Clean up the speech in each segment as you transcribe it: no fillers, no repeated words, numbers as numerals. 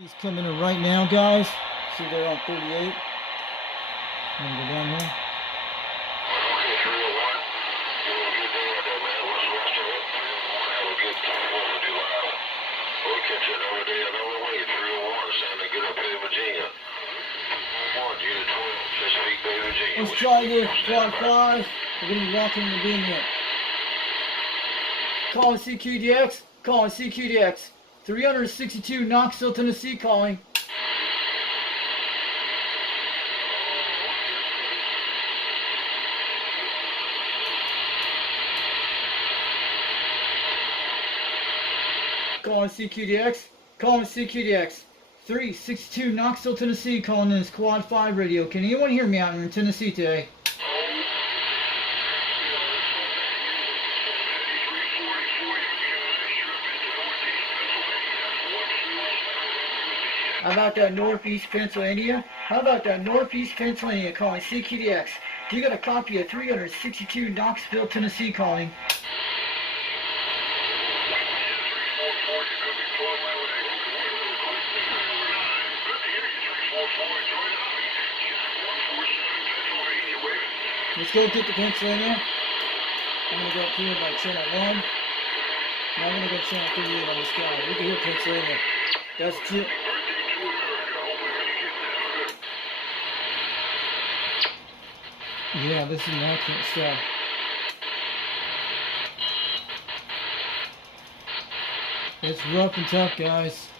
He's coming in right now, guys. See, they're on 38. I'm gonna go down here. Okay, 301. You have a good day out there, man. What's the rest of it? 301. Have a good 4th of July. We'll catch you another day, another way. 301. Sound good up here in Virginia. 1, Unit 12. Chesapeake Bay, Virginia. Let's try this. Quad 5. We're gonna be walking the beam here. Calling CQDX. Calling CQDX. 362 Knoxville, Tennessee calling. Calling CQDX. Calling CQDX. 362 Knoxville, Tennessee calling in this Quad 5 radio. Can anyone hear me out in Tennessee today? How about that Northeast Pennsylvania? How about that Northeast Pennsylvania calling CQDX? You got a copy of 362 Knoxville, Tennessee calling. Let's go get to Pennsylvania. I'm going to go up here by channel 1. And I'm going to go channel 38 on this guy. We can hear Pennsylvania. That's it. Yeah, this is accurate stuff. It's rough and tough, guys.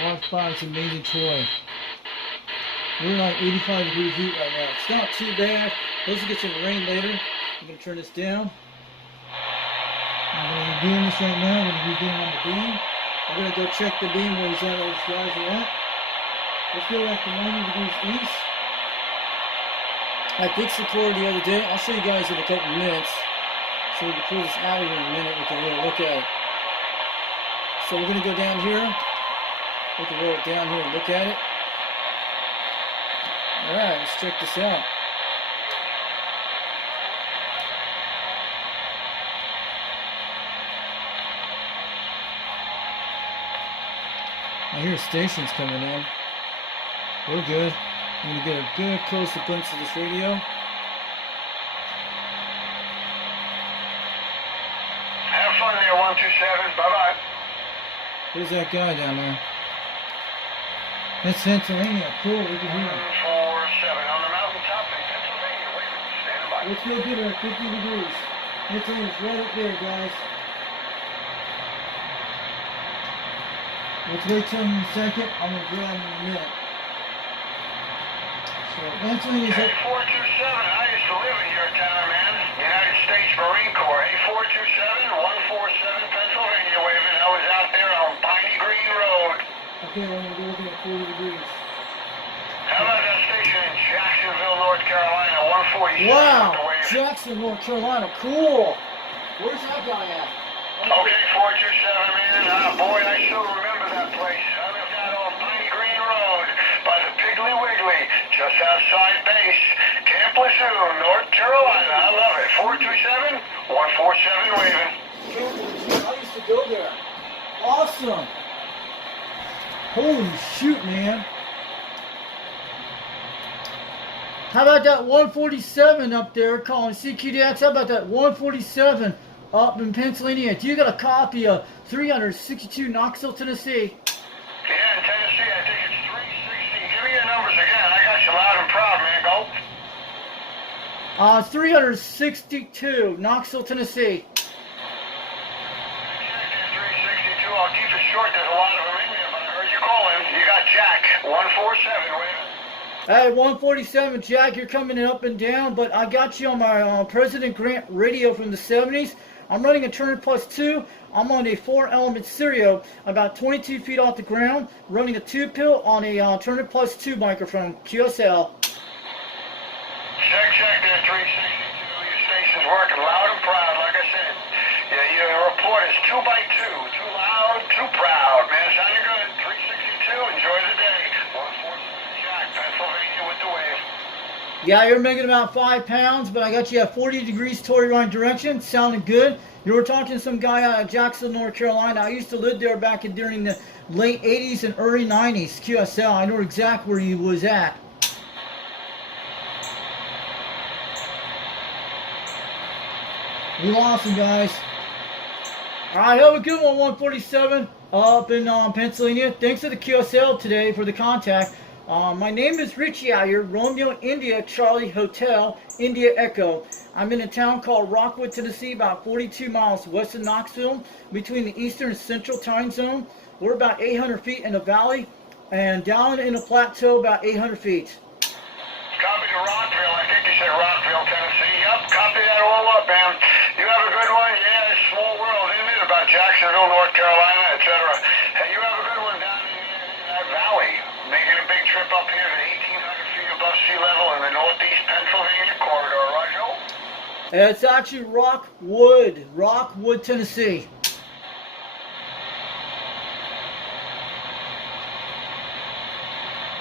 Quad 5's an amazing toy. We're like 85 degree heat right now. It's not too bad. Let's get some rain later. I'm going to turn this down. I'm going to be doing this right now. I'm going to be doing on the beam. I'm going to go check the beam where these guys are at. Let's go after 90 degrees east. I fixed the cord the other day. I'll show you guys in a couple minutes. So we can pull this out of here in a minute. We can really look at it. So we're going to go down here. We can roll it down here and look at it. Alright, let's check this out. I hear stations coming in. We're good. I'm going to get a good close-up glimpse of this radio. Have fun there, 127. Bye-bye. Who's that guy down there? That's Pennsylvania. Cool, we can hear him. 147 on the mountaintop in Pennsylvania. Wait, stand by. Let's go get her at 50 degrees. Pennsylvania's right up there, guys. Let's wait till in a second. I'm going to grab him in a minute. So, Pennsylvania's Hey, up. 427, I used to live in your town, man. United States Marine Corps. Hey, 427, 147 Pennsylvania waving. I was out there on Piney Green Road. Okay, I'm going to go looking at 40 degrees. How about that station in Jacksonville, North Carolina, 147? Wow! Waving. Jackson, North Carolina. Cool! Where's that guy at? Okay, 427, man. Ah, boy, I still remember that place. I lived out on Piney Green Road by the Piggly Wiggly, just outside base. Camp Lejeune, North Carolina. I love it. 427, 147 waving. I used to go there. Awesome! Holy shoot, man. How about that 147 up there calling CQDX? How about that 147 up in Pennsylvania? Do you got a copy of 362 Knoxville, Tennessee? Yeah, in Tennessee, I think it's 360. Give me your numbers again. I got you loud and proud, man. Go. 362 Knoxville, Tennessee. Check that 362. I'll keep it short. There's a lot of them in there, but I heard you calling. You got Jack, 147 waving. Hey, 147, Jack, you're coming up and down, but I got you on my President Grant radio from the 70s. I'm running a Turner Plus 2. I'm on a 4-element stereo, about 22 feet off the ground, running a 2-pill on a Turner Plus 2 microphone, QSL. Check that 362. Your station's working loud and proud, like I said. Yeah, your report is 2 by 2. Too loud, too proud. Man, sounding good. 362. Enjoy the day. 147 Jack, Pennsylvania with the wave. Yeah, you're making about 5 pounds, but I got you at 40 degrees toward your right direction. Sounding good. You were talking to some guy out of Jackson, North Carolina. I used to live there back during the late 80s and early 90s. QSL. I know exactly where you was at. We lost him, guys. All right, have a good one, 147 up in Pennsylvania. Thanks to the QSL today for the contact. My name is Richie out here, Romeo India Charlie Hotel, India Echo. I'm in a town called Rockwood, Tennessee, about 42 miles west of Knoxville, between the eastern and central time zone. We're about 800 feet in a valley, and down in a plateau about 800 feet. Copy to Rockville. I think you said Rockville, Tennessee. Yep, copy that all up, man. You have a good one. Yeah, it's a small world, isn't it? About Jacksonville, North Carolina, etc. Hey, you have a good one down in that valley. Making a big trip up here to 1,800 feet above sea level in the northeast Pennsylvania corridor, right, Joe? It's actually Rockwood, Tennessee.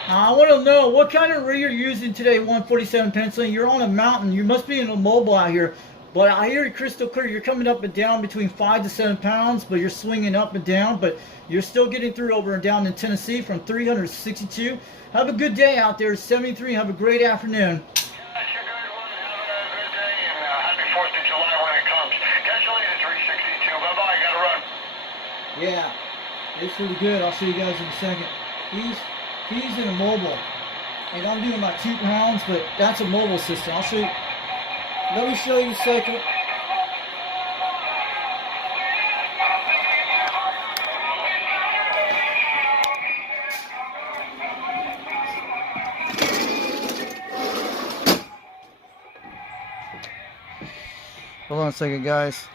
I want to know what kind of rig you're using today, 147 Pennsylvania. You're on a mountain. You must be in a mobile out here. But I hear you crystal clear. You're coming up and down between 5 to 7 pounds, but you're swinging up and down. But you're still getting through over and down in Tennessee from 362. Have a good day out there, 73. Have a great afternoon. That's a good one. Have a good day, and happy 4th of July when it comes. Catch you later, 362. Bye-bye. Gotta run. Yeah, it's really good. I'll show you guys in a second. He's in a mobile, and I'm doing about 2 pounds, but that's a mobile system. I'll show you. Let me show you a second. Hold on a second, guys.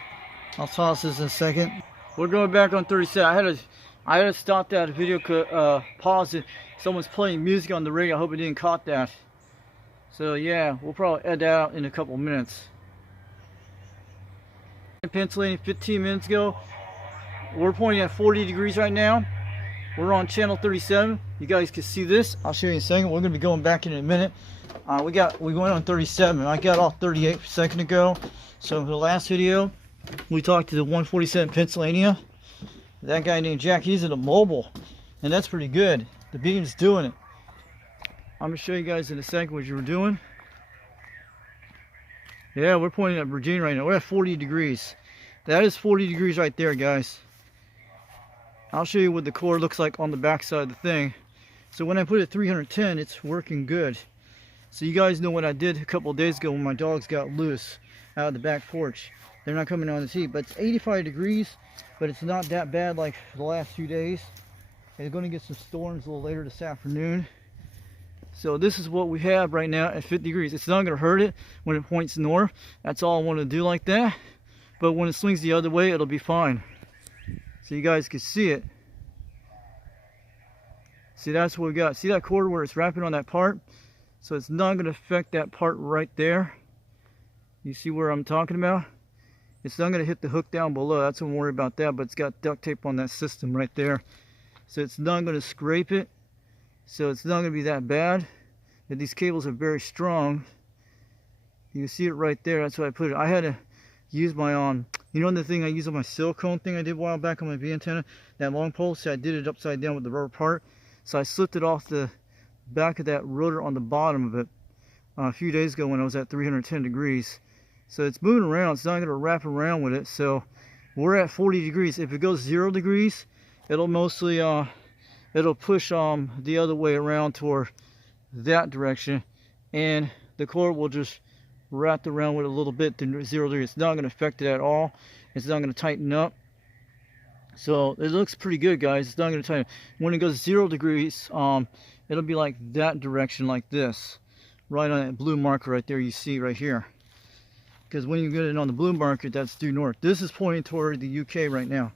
I'll toss this in a second. We're going back on 37. I had to stop that video, pause it. Someone's playing music on the radio. I hope it didn't caught that. So yeah, we'll probably edit that out in a couple minutes. In Pennsylvania, 15 minutes ago, we're pointing at 40 degrees right now. We're on channel 37. You guys can see this. I'll show you in a second. We're gonna be going back in a minute. We went on 37. I got off 38 a second ago. So in the last video, we talked to the 147 Pennsylvania. That guy named Jack, he's in a mobile, and that's pretty good. The beam's doing it. I'm gonna show you guys in a second what you were doing. Yeah, we're pointing at Virginia right now. We're at 40 degrees. That is 40 degrees right there, guys. I'll show you what the core looks like on the back side of the thing. So when I put it 310, it's working good. So you guys know what I did a couple of days ago when my dogs got loose out of the back porch. They're not coming on the heat, but it's 85 degrees, but it's not that bad like the last few days. It's going to get some storms a little later this afternoon. So this is what we have right now at 50 degrees. It's not going to hurt it when it points north. That's all I want to do like that. But when it swings the other way, it'll be fine. So you guys can see it. See, that's what we got. See that cord where it's wrapping on that part? So it's not going to affect that part right there. You see where I'm talking about? It's not going to hit the hook down below. That's don't worry about that. But it's got duct tape on that system right there. So it's not going to scrape it. So it's not going to be that bad. And these cables are very strong. You see it right there. That's why I put it. I had to use my you know the thing I used on my silicone thing I did a while back on my V antenna, that long pole. So I did it upside down with the rubber part. So I slipped it off the back of that rotor on the bottom of it a few days ago when I was at 310 degrees. So it's moving around. It's not going to wrap around with it. So we're at 40 degrees. If it goes 0 degrees, it'll mostly it'll push the other way around toward that direction, and the cord will just wrap around with it a little bit to 0 degrees. It's not going to affect it at all. It's not going to tighten up. So it looks pretty good, guys. It's not going to tighten. When it goes 0 degrees, it'll be like that direction, like this, right on that blue marker right there. You see right here. Because when you get it on the blue marker, that's due north. This is pointing toward the UK right now.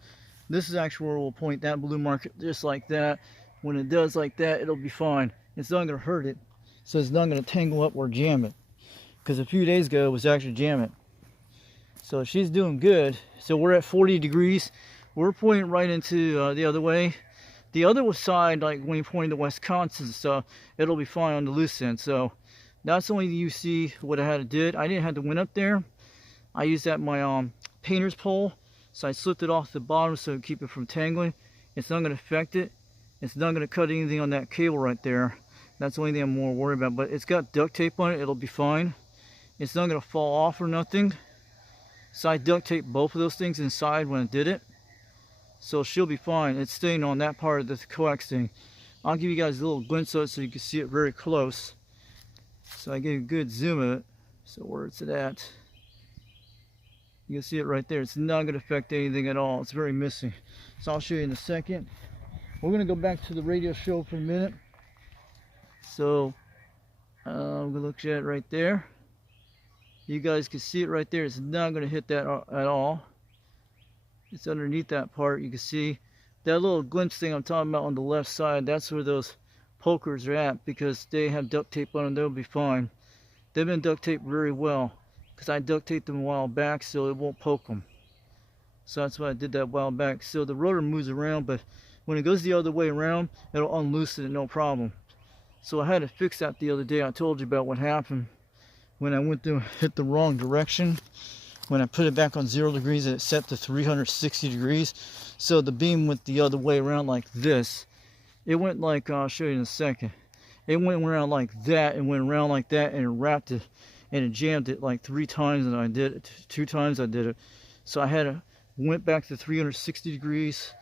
This is actually where we'll point that blue marker, just like that. When it does like that, it'll be fine. It's not going to hurt it. So it's not going to tangle up or jam it. Because a few days ago, it was actually jamming. So she's doing good. So we're at 40 degrees. We're pointing right into the other way. The other side, like when you're pointing to Wisconsin stuff, it'll be fine on the loose end. So That's only you see what I had to do. I didn't have to went up there. I used that my painter's pole, so I slipped it off the bottom so to keep it from tangling. It's not going to affect it. It's not going to cut anything on that cable right there. That's the only thing I'm more worried about. But it's got duct tape on it. It'll be fine. It's not going to fall off or nothing. So I duct taped both of those things inside when I did it. So she'll be fine. It's staying on that part of the coax thing. I'll give you guys a little glimpse of it so you can see it very close. So I get a good zoom of it. So where it's at. You can see it right there. It's not going to affect anything at all. It's very missing. So I'll show you in a second. We're going to go back to the radio show for a minute. So I'm going to look at it right there. You guys can see it right there. It's not going to hit that at all. It's underneath that part. You can see that little glimpse thing I'm talking about on the left side. That's where those pokers are at because they have duct tape on them. They'll be fine. They've been duct taped very well because I duct taped them a while back so it won't poke them. So that's why I did that a while back. So the rotor moves around, but when it goes the other way around, it'll unloosen it, no problem. So I had to fix that the other day. I told you about what happened when I went to hit the wrong direction. When I put it back on 0 degrees, it set to 360 degrees. So the beam went the other way around like this. It went like, I'll show you in a second. It went around like that and went around like that and it wrapped it and it jammed it like 3 times and I did it. 2 times I did it. So I had to went back to 360 degrees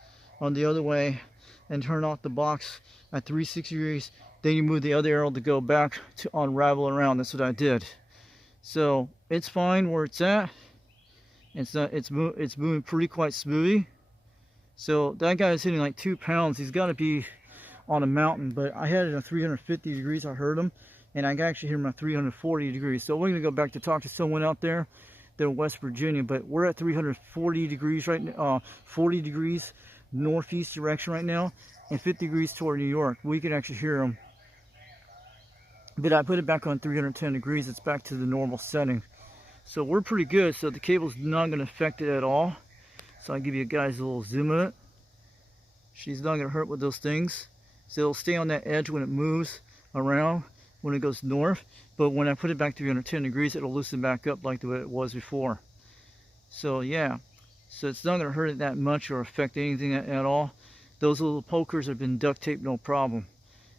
on the other way and turn off the box at 360 degrees. Then you move the other arrow to go back to unravel around. That's what I did. So it's fine where it's at. It's moving pretty quite smoothly. So that guy is hitting like 2 pounds. He's got to be on a mountain, but I had it at 350 degrees. I heard him, and I actually hear him at 340 degrees. So we're gonna go back to talk to someone out there. They're in West Virginia, but we're at 340 degrees right now. 40 degrees northeast direction right now, and 50 degrees toward New York. We can actually hear him. But I put it back on 310 degrees. It's back to the normal setting. So we're pretty good. So the cable's not going to affect it at all. So I'll give you guys a little zoom of it. She's not going to hurt with those things. So it'll stay on that edge when it moves around, when it goes north. But when I put it back to 310 degrees, it'll loosen back up like the way it was before. So yeah. So it's not going to hurt it that much or affect anything at all. Those little pokers have been duct taped, no problem.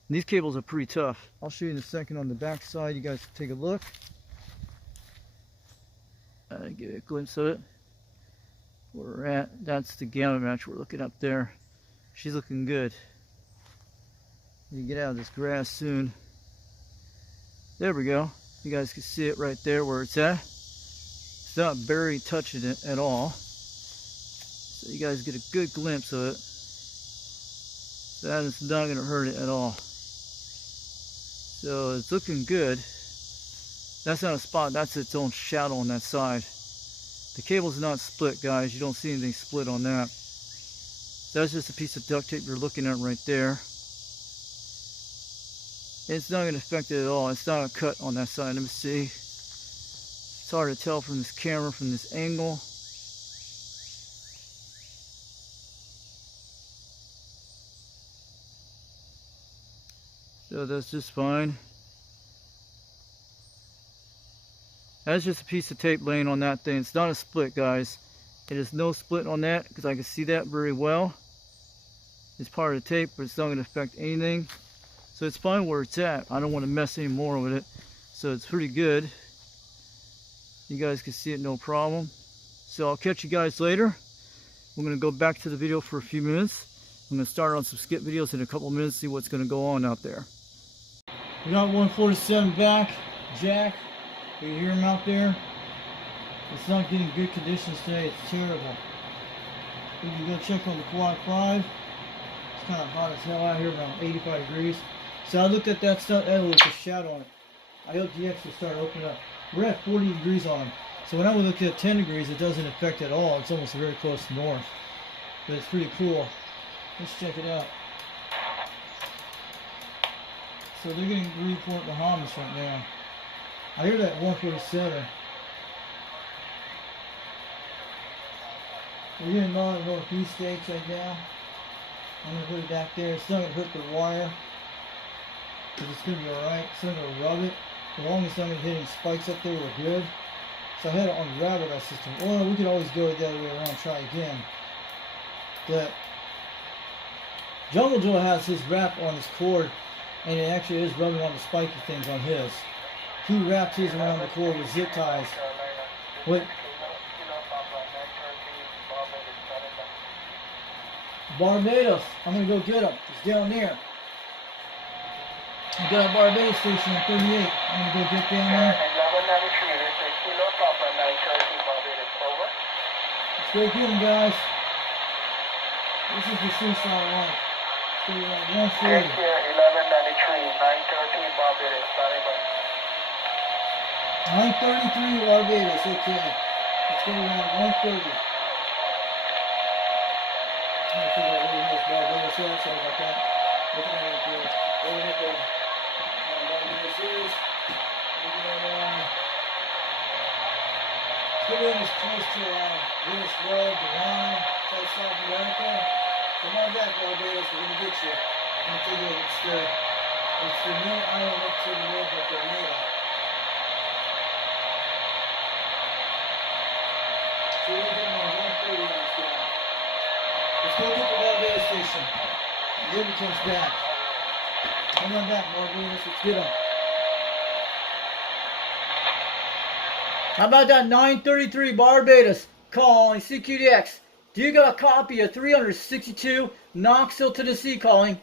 And these cables are pretty tough. I'll show you in a second on the back side. You guys can take a look. Give you a glimpse of it. Where we're at. That's the gamma match we're looking up there. She's looking good. You get out of this grass soon. There we go. You guys can see it right there where it's at. It's not barely touching it at all. So you guys get a good glimpse of it. That is not going to hurt it at all. So it's looking good. That's not a spot, that's its own shadow on that side. The cable's not split, guys. You don't see anything split on that. That's just a piece of duct tape you're looking at right there. It's not going to affect it at all. It's not a cut on that side. Let me see. It's hard to tell from this camera, from this angle. So that's just fine. That's just a piece of tape laying on that thing. It's not a split, guys. It is no split on that because I can see that very well. It's part of the tape, but it's not going to affect anything. So it's fine where it's at. I don't want to mess any more with it. So it's pretty good. You guys can see it no problem. So I'll catch you guys later. We're going to go back to the video for a few minutes. I'm going to start on some skip videos in a couple minutes, see what's going to go on out there. We got 147 back, jack. You hear him out there? It's not getting good conditions today. It's terrible. We can go check on the quad 5. It's kind of hot as hell out here, around 85 degrees. So I looked at that stuff. That was a shadow on it. I hope the X will start opening up. We're at 40 degrees on it. So when I would look at 10 degrees, it doesn't affect at all. It's almost very close to north. But it's pretty cool. Let's check it out. So they're getting Greenport Bahamas right now. I hear that 147. We're getting a lot of northeast states right now. I'm going to put it back there. It's not going to hurt the wire, because it's going to be alright. It's not going to rub it. The longest time hitting spikes up there were good. So I had to unravel that system. Or we could always go the other way around and try again. But Jungle Joe has his wrap on his cord, and it actually is rubbing on the spiky things on his. He wrapped his around the cord with zip ties. What? Barbados. I'm going to go get him. He's down there. I got a Barbados station on 38. I'm going to go get down there. Let's go get him, guys. This is the seaside line. So we're on 140. 1193, 913 Barbados. 933 Barbados, okay. Let's go around 130. I'm going to figure out where this Barbados is. Sorry about that. Looking at it here. Where the heck Barbados is. Let's get in as close to Venezuela, Guyana, South America. Come on back, Barbados. We're going to get you. I'm going to tell you it's the main island up to the north of Grenada. So we're going to get on 130 on this guy. Let's go get the Barbados station. Then he comes back. Come on back, Barbados. Let's get him. How about that 933 Barbados calling CQDX? Do you got a copy of 362 Knoxville, Tennessee calling?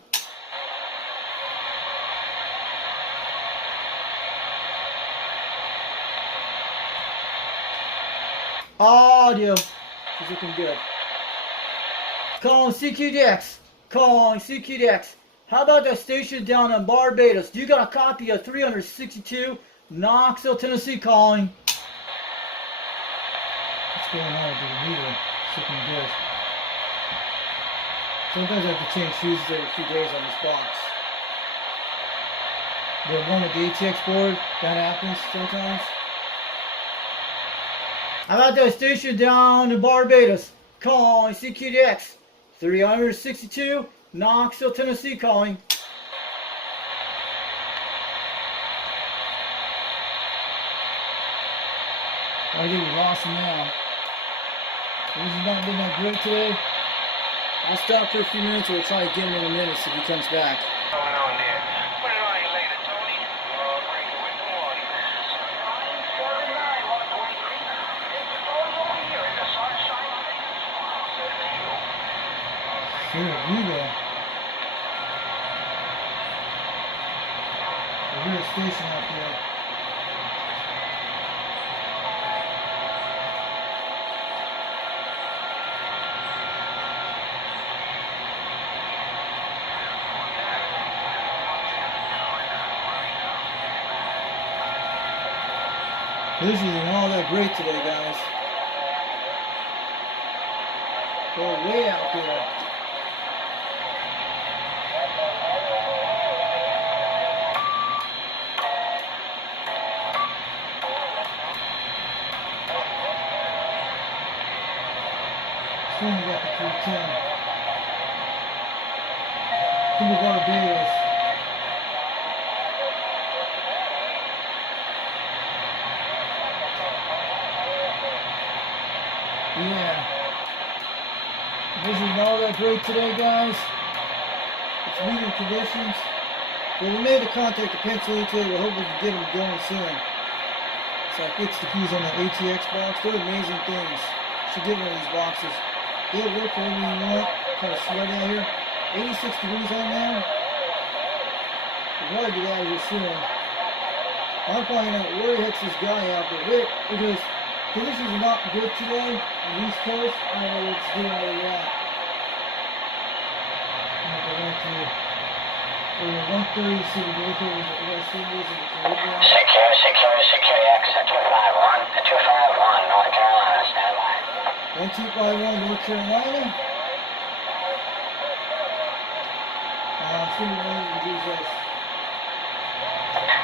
Audio is looking good. Calling CQDX. Calling CQDX. How about that station down in Barbados? Do you got a copy of 362 Knoxville, Tennessee calling? What's going on with the meter? It's looking good. Sometimes I have to change fuses every few days on this box. The one with the ATX board, that happens sometimes. How about that station down in Barbados? Calling CQDX. 362 Knoxville, Tennessee calling. I think we lost him now. This has not been that great today. I'll stop for a few minutes and we'll try again in a minute if he comes back. What's going on there? Put it on you later, Tony. Bring it with the morning. 949, 123. It's all over here in the sunshine. Here we go. We're at a station out there. This isn't all that great today, guys. We're way out there. Soon we got the 310. Cuba Barbados. Yeah. This is not that great today, guys. It's medium conditions. Well, we made the contact to Pennsylvania today. We're hoping to get them going soon. So I fixed the keys on the ATX box. They're amazing things. You should get one of these boxes. They'll work for anything you want. Kind of sweaty out here. 86 degrees right now. We'll probably get out of here soon. I'm finding out where the heck's this guy out there. Because conditions are not good today on the East Coast. I don't know what's doing where we're at. I'm going to go back to over 130, see if we can look over the West Indies and the Caribbean. 6060X at 251, North Carolina, stand by. 1251 North Carolina. See what we do this.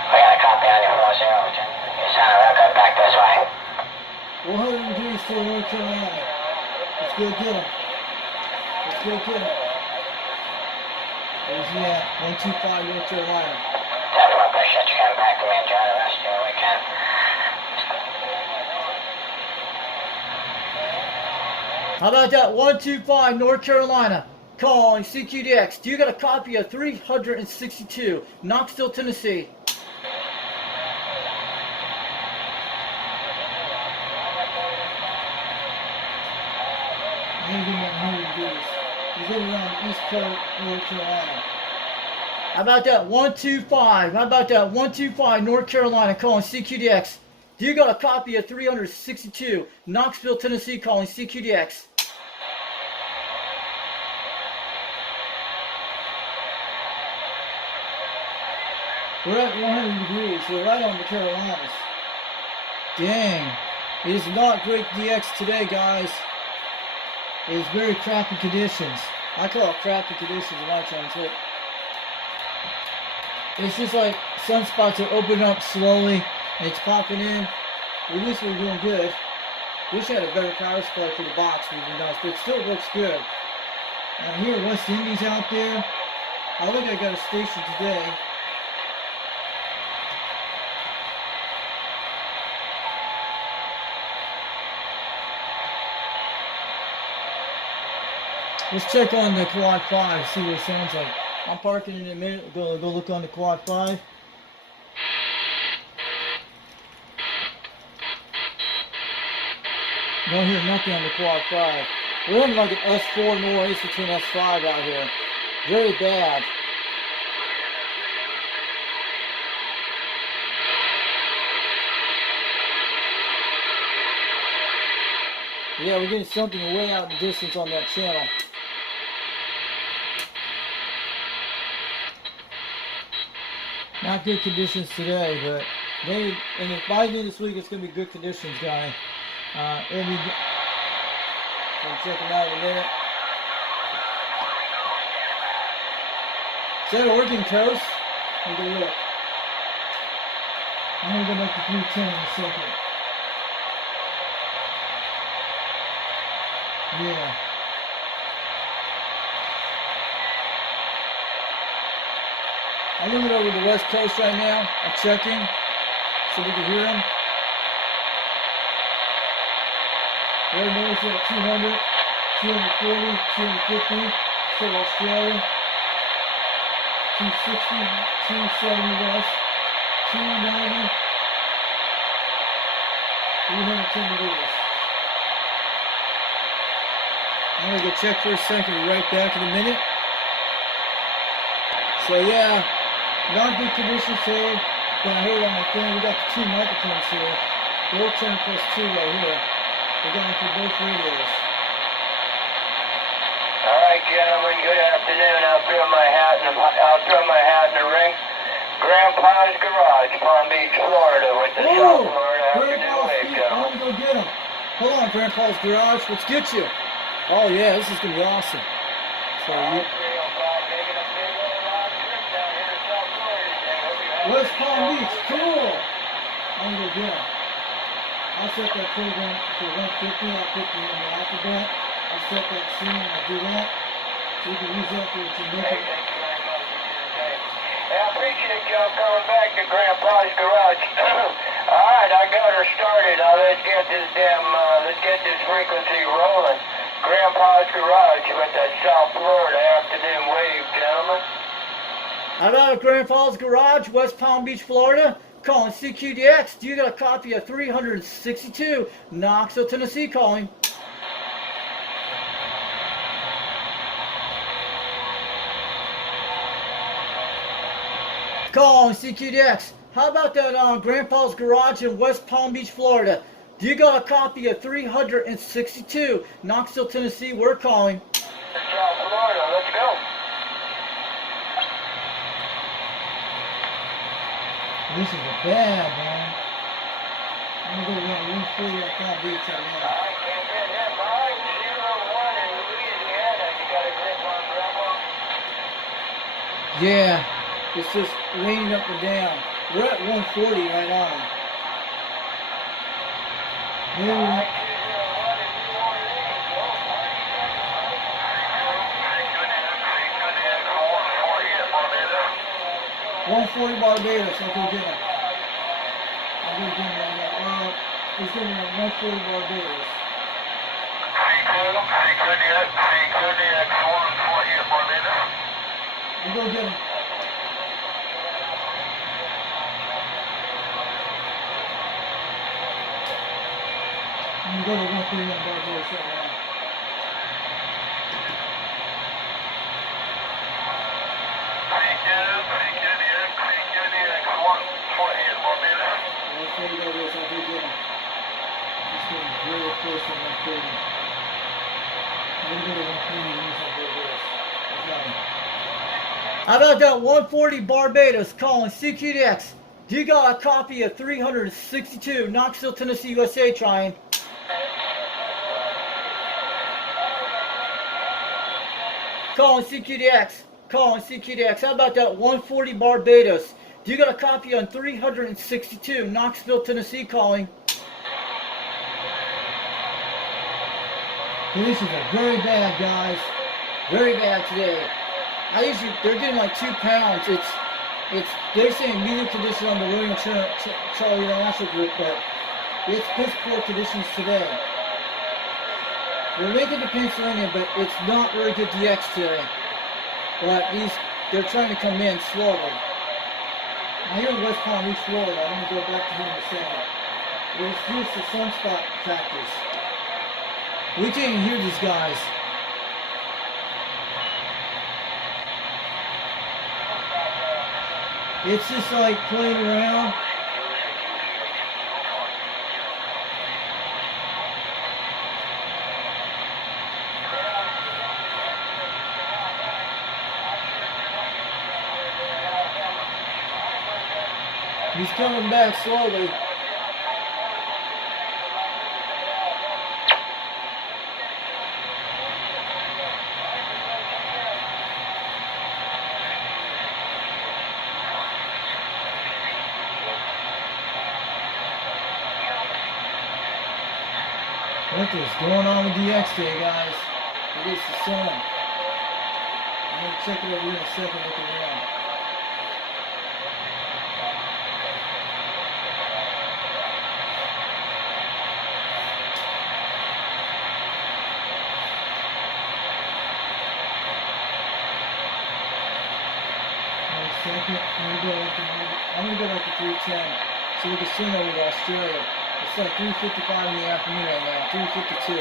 We got a copy on your 40. You sound real good back this way. 400 degrees to North Carolina. Let's go get him. Let's go get him. Where's he at? 125 North Carolina. Tell you what, appreciate you coming back to me. Enjoy the rest of How about that? 125 North Carolina. Calling CQDX. Do you got a copy of 362 Knoxville, Tennessee? I'm gonna give him 100 degrees. He's over around East Coast, North Carolina. How about that? 125. How about that? 125 North Carolina. Calling CQDX. Do you got a copy of 362 Knoxville, Tennessee? Calling CQDX. We're at 100 degrees. We're right on the Carolinas. Dang. It is not great DX today, guys. It is very crappy conditions. I call it crappy conditions in my terms. It's just like sunspots are opening up slowly. And it's popping in. At least we're doing good. Wish I had a better power supply for the box. Would be nice, but it still looks good. And here, West Indies out there. I think I got a station today. Let's check on the Quad 5, see what it sounds like. I'm parking in a minute. Go look on the Quad 5. Don't hear nothing on the Quad 5. We're in like an S4 noise between S5 out here. Very bad. Yeah, we're getting something way out in the distance on that channel. Not good conditions today, but by the end of this week, it's going to be good conditions, guys. I'll check them out in a minute. Is that Oregon Coast? Let me go look. I'm going to go back to 310 in a second. Yeah. I'm looking over the West Coast right now. I'm checking so we can hear them. Right now it's at 200, 240, 250. Still Australia. 260, 270 West, 290, 310 degrees. I'm going to go check for a second. We'll be right back in a minute. So yeah, not good conditions today. But I heard on my phone, we got the two microphones here. The old 10+2 right here. We're going for both radios. All right, gentlemen. Good afternoon. I'll throw my hat in the ring. Grandpa's Garage, Palm Beach, Florida, with the South Florida afternoon wave, gentlemen. I'm going to go get him. Hold on, Grandpa's Garage. Let's get you. Oh yeah, this is going to be awesome. So you... West Palm Beach, cool. I'm going to go get him. I'll set that program for 150. I'll put the in the alphabet. I'll set that scene and I'll do that. So you can use that for what you make it. I appreciate y'all coming back to Grandpa's Garage. Alright, I got her started. Now let's get this frequency rolling. Grandpa's Garage with that South Florida afternoon wave, gentlemen. How about Grandpa's Garage, West Palm Beach, Florida? Calling CQDX. Do you got a copy of 362 Knoxville, Tennessee? Calling. Calling CQDX. How about that Grandpa's Garage in West Palm Beach, Florida? Do you got a copy of 362 Knoxville, Tennessee? We're calling. South Florida, let's go. This is a bad, man. I'm gonna go around 140 at Palm Beach right now. Alright, can't get that. 501 in Louisiana. You got a grip on Grandpa? Yeah, it's just raining up and down. We're at 140 right on. Maybe Alright, 201 if you want it. Go, party. 140 Barbados. I'll go get him. I'll go get him right now. He's going to 140 Barbados. I'll go get him. I'm gonna go to 131 Barbados right now. Before you go to this, I'll go get him. Just getting really close to 130. I'm gonna go to 140 and use that Barbados. I got him. How about that 140 Barbados calling CQDX? You got a copy of 362 Knoxville, Tennessee, USA trying. Calling CQDX. Calling CQDX. How about that 140 Barbados? You got a copy on 362 Knoxville, Tennessee calling. Conditions are very bad, guys. Very bad today. They're getting like 2 pounds. They're saying medium condition on the William Charlie International Group, but it's piss poor conditions today. We're making the Pennsylvania, but it's not very good DX today. But they're trying to come in slowly. Now here in West Palm Beach, Florida, I'm going to go back to here in a second. It's just the sunspot factors. We can't even hear these guys. It's just like playing around. He's coming back slowly. What is going on with DX today, guys? It is the sun. I'm going to check it over here in a second, look around. Second, I'm going to go back to 310 so we can swing over to Australia. It's like 3:55 in the afternoon right now, 3:52.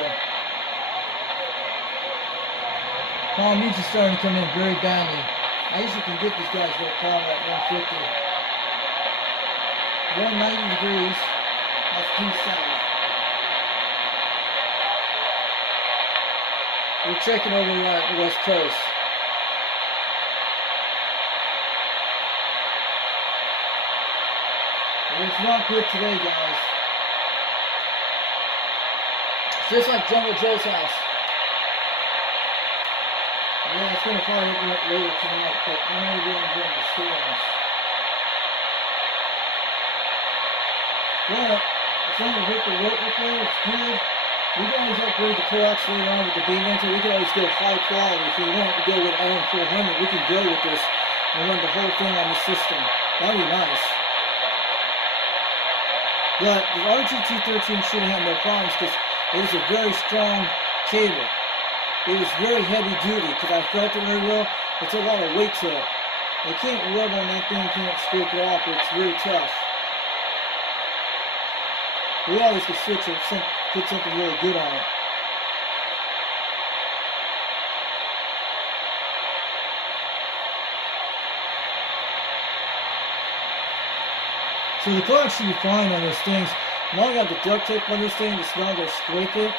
Palm Beach is starting to come in very badly. I usually can get these guys to call at 150. 190 degrees, that's due south. We're checking over the west coast. It's not good today, guys. It's just like Jungle Joe's house. Yeah, it's going to probably open up later tonight, but I'm going to be enjoying the storms. But it's only hit the rope repair, it's good. We can always upgrade the coax later on with the beam engine. We can always go high quality. If we want to go with LM400, we can go with this and run the whole thing on the system. That would be nice. But the RG-213 shouldn't have no problems because it was a very strong cable. It was very heavy duty because I felt it very well. It's a lot of weight to it. You can't rub on that thing, you can't scrape it off, it's very tough. We always could switch it, put something really good on it. So the coax should be fine on those things. As long as I have the duct tape on this thing, it's not going to scrape it.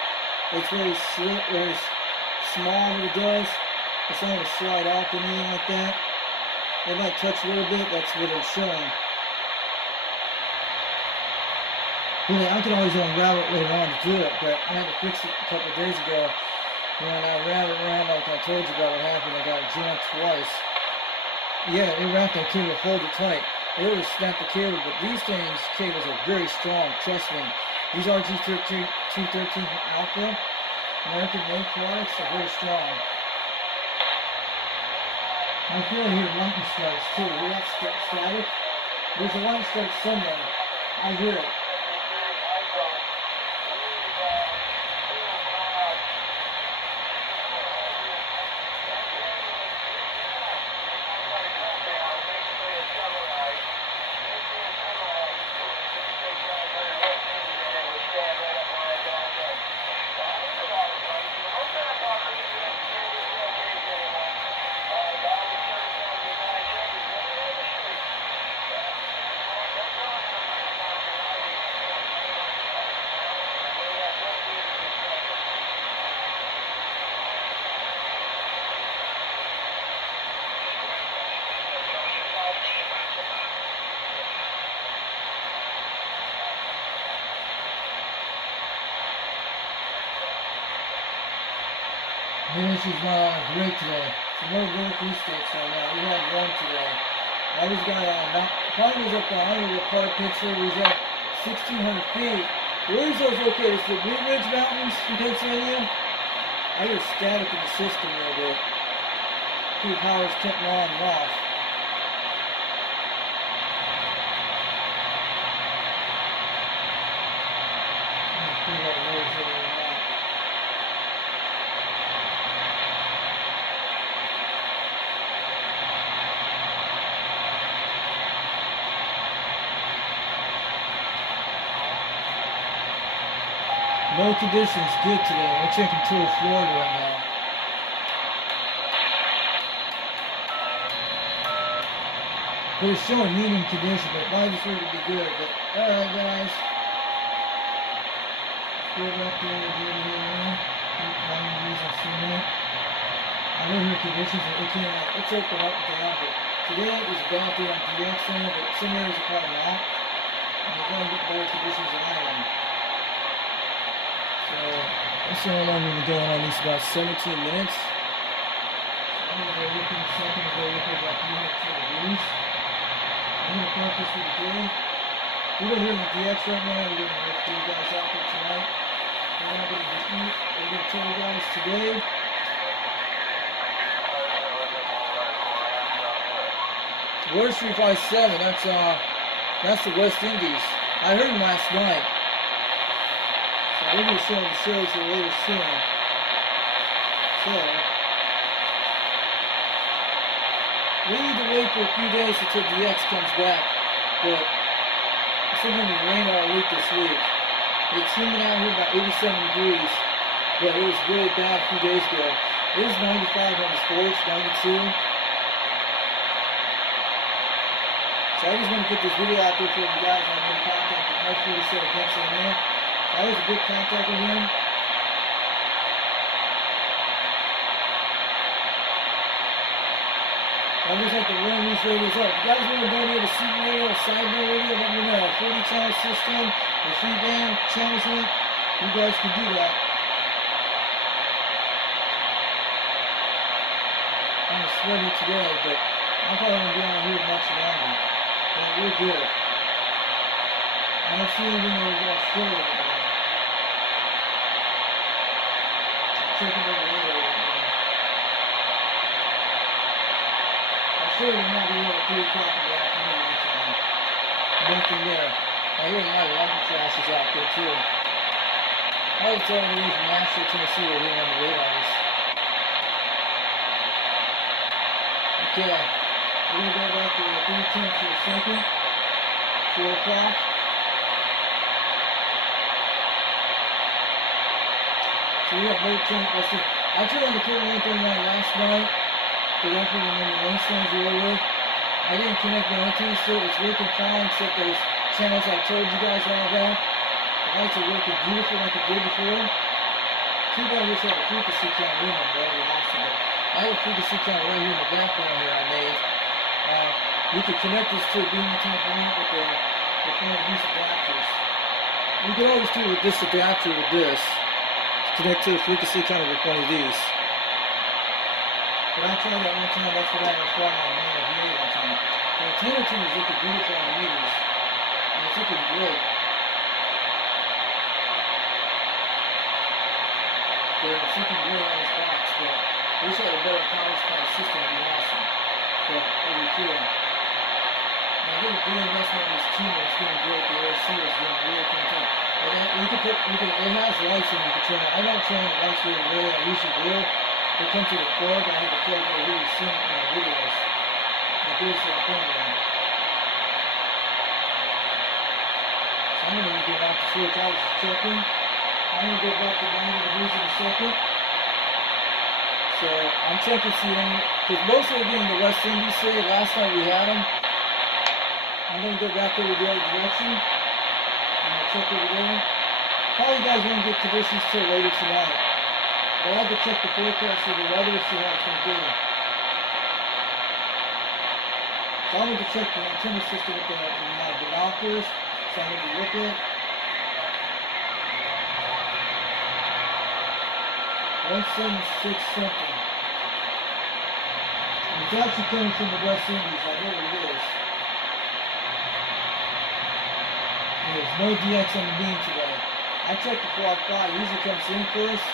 It's very slick, very small when it does. It's not going to slide off or anything like that. It might touch a little bit, that's what it's showing. Really, I can always unravel it later on to do it, but I had to fix it a couple of days ago. When I ran it around like I told you about what happened, I got it jammed twice. Yeah, it wrapped that cable, hold it tight. It would have snapped the cable, but these cables are very strong, trust me. These RG-213 Alpha, American-made products are very strong. I feel I hear lightning strikes too. Hear that static? There's a lightning strike somewhere. I hear it. Finish is not on a break today. So no vertical sticks right now. We had one today. I just got probably was up on, I don't know what part picture, he's at 1,600 feet. Where's those located? Is the Blue Ridge Mountains in Pennsylvania? I hear static in the system a little bit. Keep powers kept on and off. See what roads over there now. No conditions good today. We're checking Tour Florida right now. But it's showing medium condition, but might as well be good. But alright guys. Go back there again here. 90 degrees on cement. I know your conditions are looking like it's open up and down, but today is about there on DX center, but some areas are probably not. And you're going to get better conditions than I am. So that's how long we've been going on these about 17 minutes. So I'm going to go look in a second and go look at about 300 degrees. I'm going to park this for the day. We're going to hear the DX right now. We're going to work for you guys out there tonight. We're not going to eat. We're going to tell you guys today. Water Street 57, that's the West Indies. I heard him last night. So we're going to show the shows a later soon. So we need to wait for a few days until DX comes back. But it's going to be rain all week this week. It's humid out here about 87 degrees. But it was really bad a few days ago. It was 95 on the sports, 92. So I just want to put this video out there for you guys. I'm in contact with Mike 47 Pennsylvania. I was a good contact with him. I just have to run these radios up. If you guys want to donate a CD radio or sideband radio, let me know. 40 channel system, or free band, channels in it, you guys can do that. I'm sweaty today, but I'm probably going to be out here much longer. But we're good. I don't see anything over Australia right now. I'm checking over there right now. Australia might be at 3 o'clock in the afternoon this time. Nothing there. I hear a lot of lightning flashes out there too. I was telling you from Nashville, Tennessee, we're here on the radars. Okay. We're going to go back to the 3 tenths of a second. 4 o'clock. So we got no tenth. Let's see. I tried on the Clear 139 last night. Directly when the link stands you were with. I didn't connect my antennas to it. It's working fine except those channels I told you guys all about. The lights are working beautiful like it did before. Too bad I wish I had a frequency count in them. That would be awesome. But I have a frequency count right here in the background here I made. You could connect this to a beam antenna with the phone use adapters. You could always do with this adapter with this. Connect to the frequency counter with one of these. But I tried that one time, that's what I was flying on man of V8 one time. The antenna tune is looking beautiful on the meters. And it's looking great. But it's looking great on this box, but I wish I had a better power supply system, it'd be awesome. But it'd be cool. And I think the big investment in this tuner is doing great. The OC is doing really fantastic. It has lights in it you can turn on. I don't turn on the lights really well, I usually will. They come to the plug, I have the plug that I really see in my videos. Like this thing there. So I'm going to go back to switch. I was checking. I'm going to go back to 90 degrees in a second. So I'm checking to see them, because most of it being the West Indies today. Last night we had them. I'm going to go back over the other direction. I'm going to check over there. Probably guys won't get conditions till later tonight. But I have to check the forecast for the weather to see how it's going to be. So I'm going to check the antenna system with my binoculars. So I'm going to look at it. 176 something. It's actually coming from the West Indies. I know what it is. There's no DX on the beam today. I checked before I fly. It usually comes in first.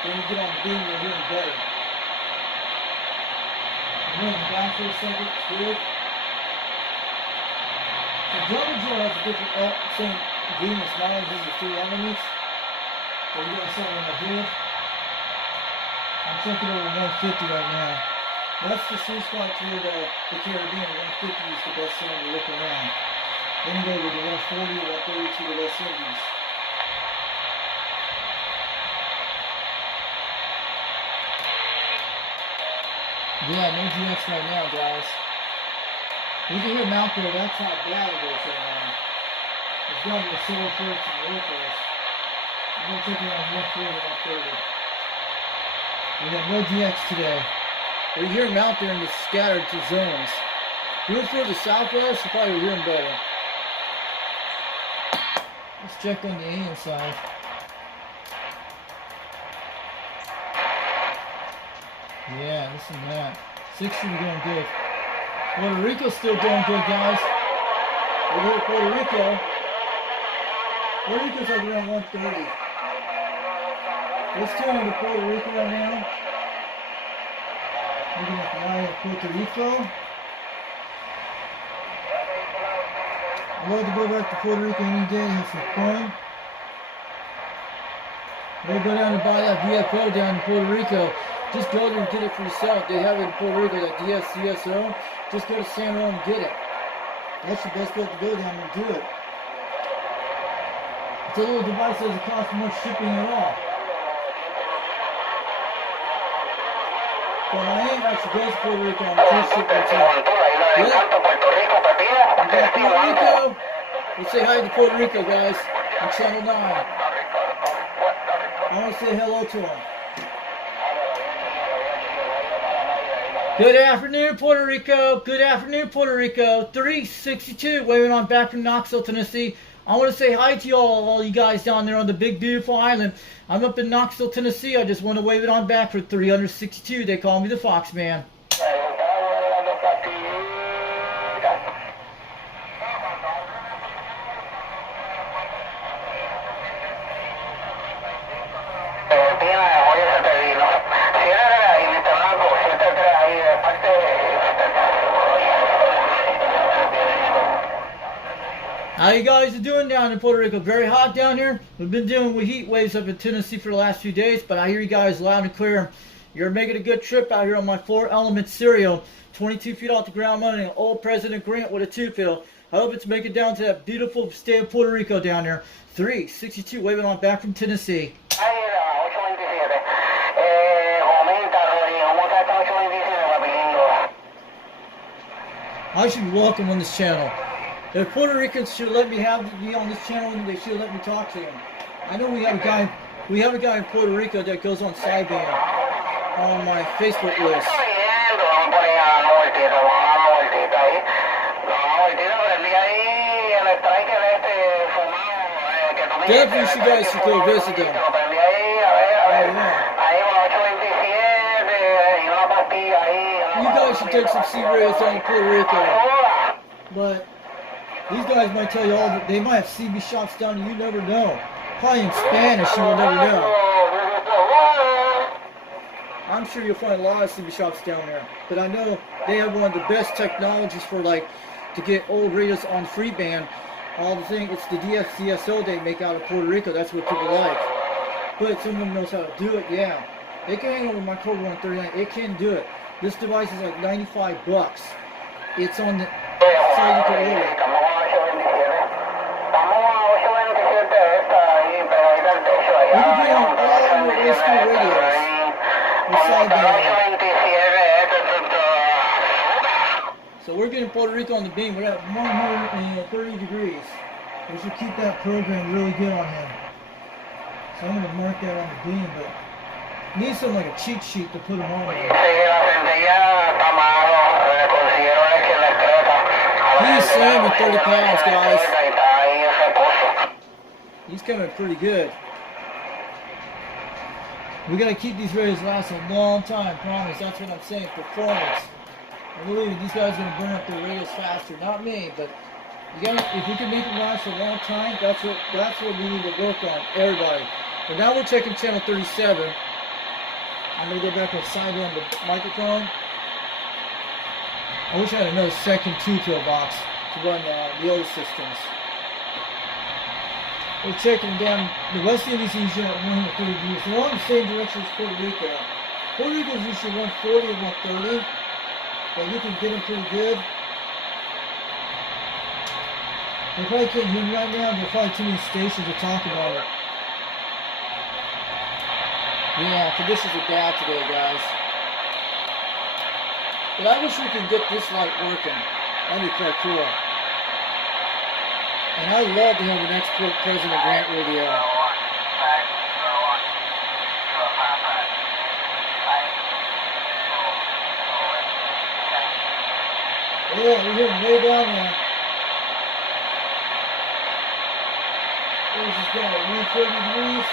Then you get on the beam, you're hearing better. I'm running back for a second. It's good. So German Joe has a different same beam as mine. These are 3 elements. So you got something right here. I'm checking over 150 right now. That's the sweet spot toward the Caribbean. 150 is the best zone to look around. Then you go to the 140 or 130 to the West Indies. Yeah, no DX right now, guys. You can hear him out there. That's how bad it is right now. It's got the silver first and the first. I'm going to take it on 140 or 130. We got no DX today. You hear him out there in the scattered zones. Going for the southwest, you probably hear him better. Let's check on the alien side. Yeah, listen to that. 60 going good. Puerto Rico's still going good, guys. We go to Puerto Rico. Puerto Rico's like around 130. Let's turn to Puerto Rico right now. Looking at the eye of Puerto Rico. I'd love to go back to Puerto Rico any day and have some fun. Maybe go down and buy that VFO down in Puerto Rico. Just go there and get it for yourself. They have it in Puerto Rico, that DSCSO. Just go to San Juan and get it. That's the best place to go down and do it. It's a little device that doesn't cost much shipping at all. But I ain't actually going to Puerto Rico on the cruise ship until. Puerto Rico. Let's say hi to Puerto Rico, guys, on Channel 9. I want to say hello to them. Good afternoon, Puerto Rico. Good afternoon, Puerto Rico. 362, waving on back from Knoxville, Tennessee. I want to say hi to all you guys down there on the big, beautiful island. I'm up in Knoxville, Tennessee. I just want to wave it on back for 362. They call me the Fox Man. How you guys are doing down in Puerto Rico? Very hot down here. We've been dealing with heat waves up in Tennessee for the last few days, but I hear you guys loud and clear. You're making a good trip out here on my 4-element serial. 22 feet off the ground running an old President Grant with a 2-fill. I hope it's making it down to that beautiful state of Puerto Rico down there. 362, waving on back from Tennessee. I should be welcome on this channel. If Puerto Ricans should let me be on this channel, they should let me talk to him. I know we have a guy in Puerto Rico that goes on sideband on my Facebook list. Definitely you guys should go visit them. You guys should take some sea rays on Puerto Rico. But these guys might tell you all that they might have CB shops down and you never know. Probably in Spanish, you will never know. I'm sure you'll find a lot of CB shops down there. But I know they have one of the best technologies for to get old radios on free band. All the thing, it's the DSCSO they make out of Puerto Rico. That's what people like. But someone knows how to do it, yeah. It can hang over my Cobra 139. It can do it. This device is like $95. It's on the side you can order. You can put on all your old school radios. So we're getting Puerto Rico on the beam. We're at 130 degrees. We should keep that program really good on him. So I'm going to mark that on the beam, but need something like a cheat sheet to put him on there. He's slamming 30 pounds, guys. He's coming pretty good. We gotta keep these radios last a long time, promise. That's what I'm saying. Performance. I believe these guys are gonna burn up their radios faster. Not me, but you guys, if we can make them last for a long time, that's what we need to work on, everybody. But now we're checking channel 37. I'm gonna go back and sign in the microphone. I wish I had another second 2-kill box to run the other systems. We're checking down the West Indies usually at 130 degrees. They're all in the same direction as Puerto Rico. Puerto Rico is usually 140 and 130, but you can get them pretty good. They probably can't hear me right now. There are probably too many stations to talk about it. Yeah, conditions are bad today, guys. But I wish we could get this light working. That'd be quite cool. And I'd love to have an export President Grant radio. Yeah, we're getting way down there. Where's this guy? 130 degrees?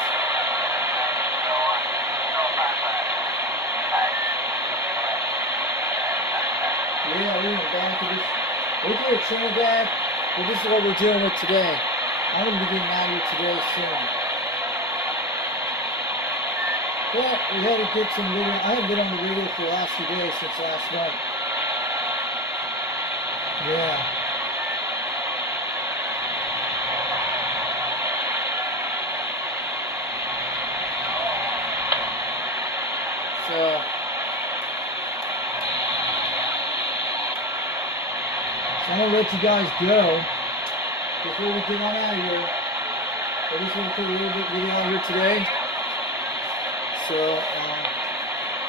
Yeah, we're back to this. We're going to Trinidad. Well, this is what we're dealing with today. I'm going to be getting out of here today soon. But we had to get some radio. I haven't been on the radio for the last few days since last night. Yeah. So I'm going to let you guys go before we get on out of here. I just want to put a little bit of video out here today. So,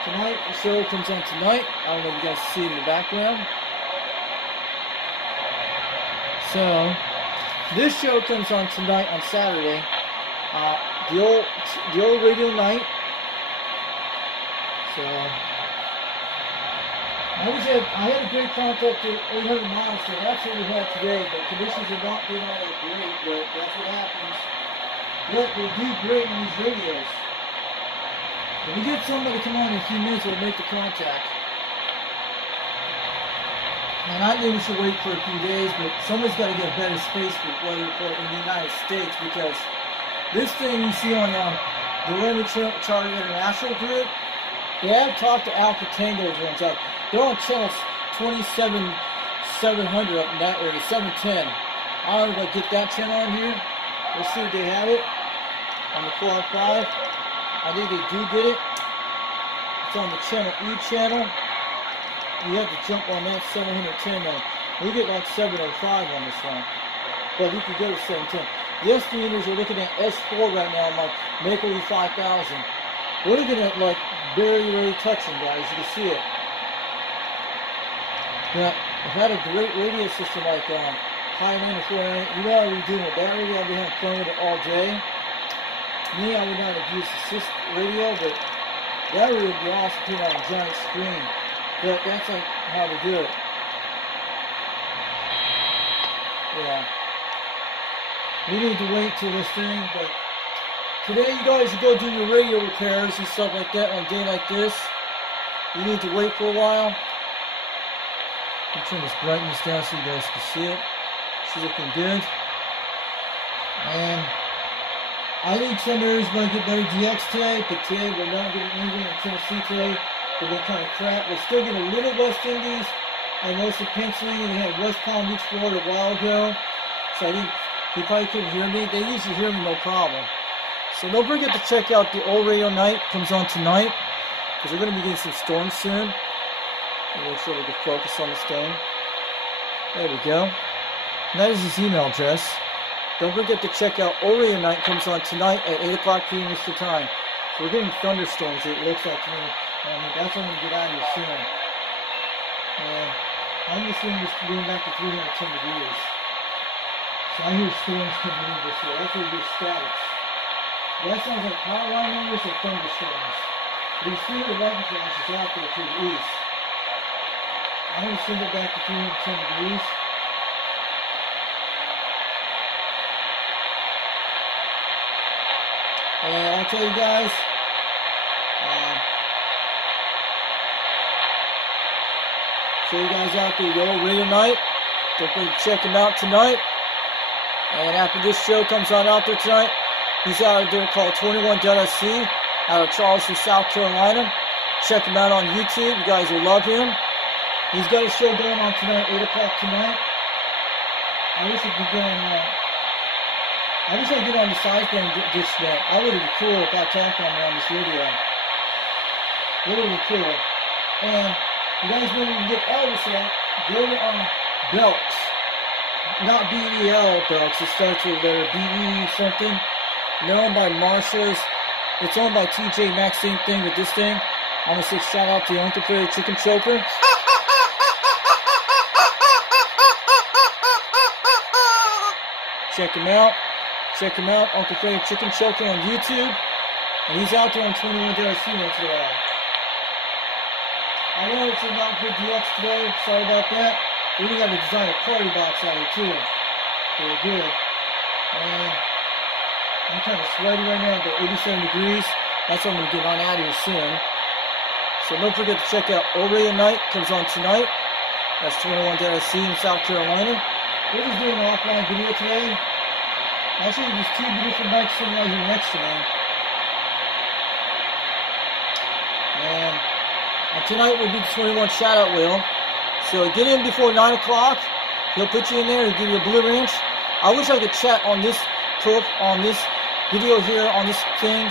tonight, the show comes on tonight. I don't know if you guys see in the background. So, this show comes on tonight on Saturday. The old radio night. So, I had a great contact at 800 miles, so that's what we had today. But conditions are not being all that great, but that's what happens. But they do great on these radios. If we get somebody to come on in a few minutes, we'll make the contact. And I think we should wait for a few days, but somebody's got to get a better space weather report in the United States, because this thing you see on the Raymond Charter International Group, they have talked to Alpha Tango ones up. They're on channel 27,700 up in that area, 710. I don't know if I get that channel on here. Let's see if they have it on the 405. I think they do get it. It's on the channel E channel. You have to jump on that 710 now. We get like 705 on this one, but you can go to 710. The SD units are looking at S4 right now on my Maker E5000. We're looking at like very touching, guys. You can see it. Now, I've had a great radio system like High 94. You know how we're doing with that radio? I've been having fun with it all day. Me, I would not have used the radio, but that radio would be awesome to put on a giant screen. But that's like how to do it. Yeah. We need to wait till this thing, but today you guys go do your radio repairs and stuff like that on a day like this. You need to wait for a while. Let me turn this brightness down so you guys can see it. She's looking good. And I think some areas might get better DX today, but today we're not getting anything in Tennessee today. They've been kind of crap. We're still getting a little West Indies and most of Pennsylvania. We had West Palm Beach, Florida a while ago. So I think you probably couldn't hear me. They usually hear me no problem. So don't forget to check out the old radio night. Comes on tonight, because we're going to be getting some storms soon. Make sure we can focus on this thing. There we go. And that is his email address. Don't forget to check out Old Radio Night. Comes on tonight at 8 o'clock p.m. Eastern Time. So we're getting thunderstorms, it looks like to me. That's when we get out of here soon. And I'm assuming it's going back to 310 degrees. So I hear storms coming in this way. That's what we hear statics. That sounds like power line numbers or thunderstorms. But you see the lightning flashes out there to the east. I'm going to send it back to 310 degrees. And I'll tell you guys, show you guys out there, yo, radio night. Don't forget to check him out tonight. And after this show comes on out there tonight, he's out there called 21.SC out of Charleston, South Carolina. Check him out on YouTube. You guys will love him. He's got a show going on tonight, 8 o'clock tonight. I wish I could get on. I wish I could get on the sideband ditch net. That would have been cool if I talked on there on this video. That would have been cool. And you guys know you can get Elvis at. Go on Belks. Not B-E-L Belks. It starts with letter B-E something. They're owned by Marshalls. It's owned by TJ Maxx. Same thing with this thing. I'm going to say shout out to Uncle Prairie Chicken Choker. Check him out. Check him out. Uncle Prairie Chicken Choker on YouTube. And he's out there on 21.SC once in a while. I know it's not good DX today. Sorry about that. We even got to design a party box out here too. Very good. And I'm kind of sweaty right now, but 87 degrees. That's what I'm going to get on out of here soon. So don't forget to check out O-Radio Night. Comes on tonight. That's 21.SC in South Carolina. We're just doing an offline video today. Actually, there's two different mics sitting right here next to me. And tonight will be the 21 shout-out wheel. So get in before 9 o'clock. He'll put you in there. He'll give you a blue wrench. I wish I could chat on this video here, on this thing.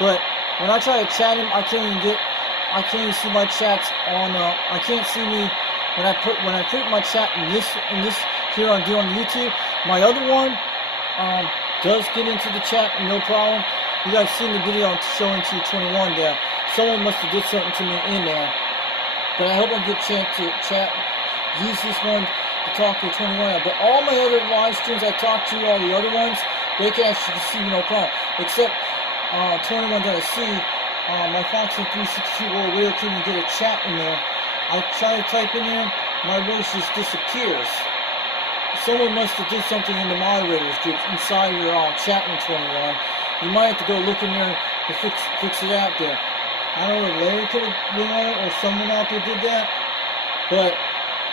But when I try to chat him, I can't even see my chats on, I can't see me when I put my chat in this here on YouTube. My other one does get into the chat, no problem. You guys seen the video I'm showing to you 21 there. Someone must have did something to me in there. But I hope I get a chance to chat, use this one to talk to 21. But all my other live streams I talk to, all the other ones, they can actually see me no problem. Except 21.SC, my Foxy 362 World Radio can't even get a chat in there. I try to type in there, my voice just disappears. Someone must have did something in the moderators group inside your chat room 21. You might have to go look in there to fix it out there. I don't know if Larry could have been on it or someone out there did that. But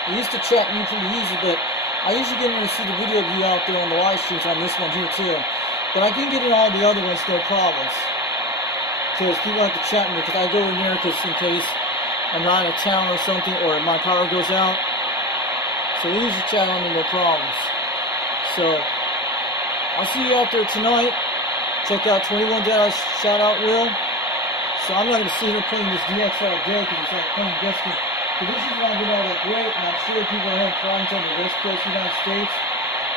I used to chat me pretty easy, but I usually get in there to see the video view out there on the live streams on this one here too. But I can get in all the other ones, no problems. Because people have to chat me, because I go in there in case I'm not out of town or something, or my power goes out. So we usually chat on there, no problems. So I'll see you out there tonight. Check out 21 shout out wheel. So I'm not going to sit here playing this DX all day because it's like playing Destiny. Conditions aren't been all that great, and I'm sure people are having problems on the West Coast of the United States.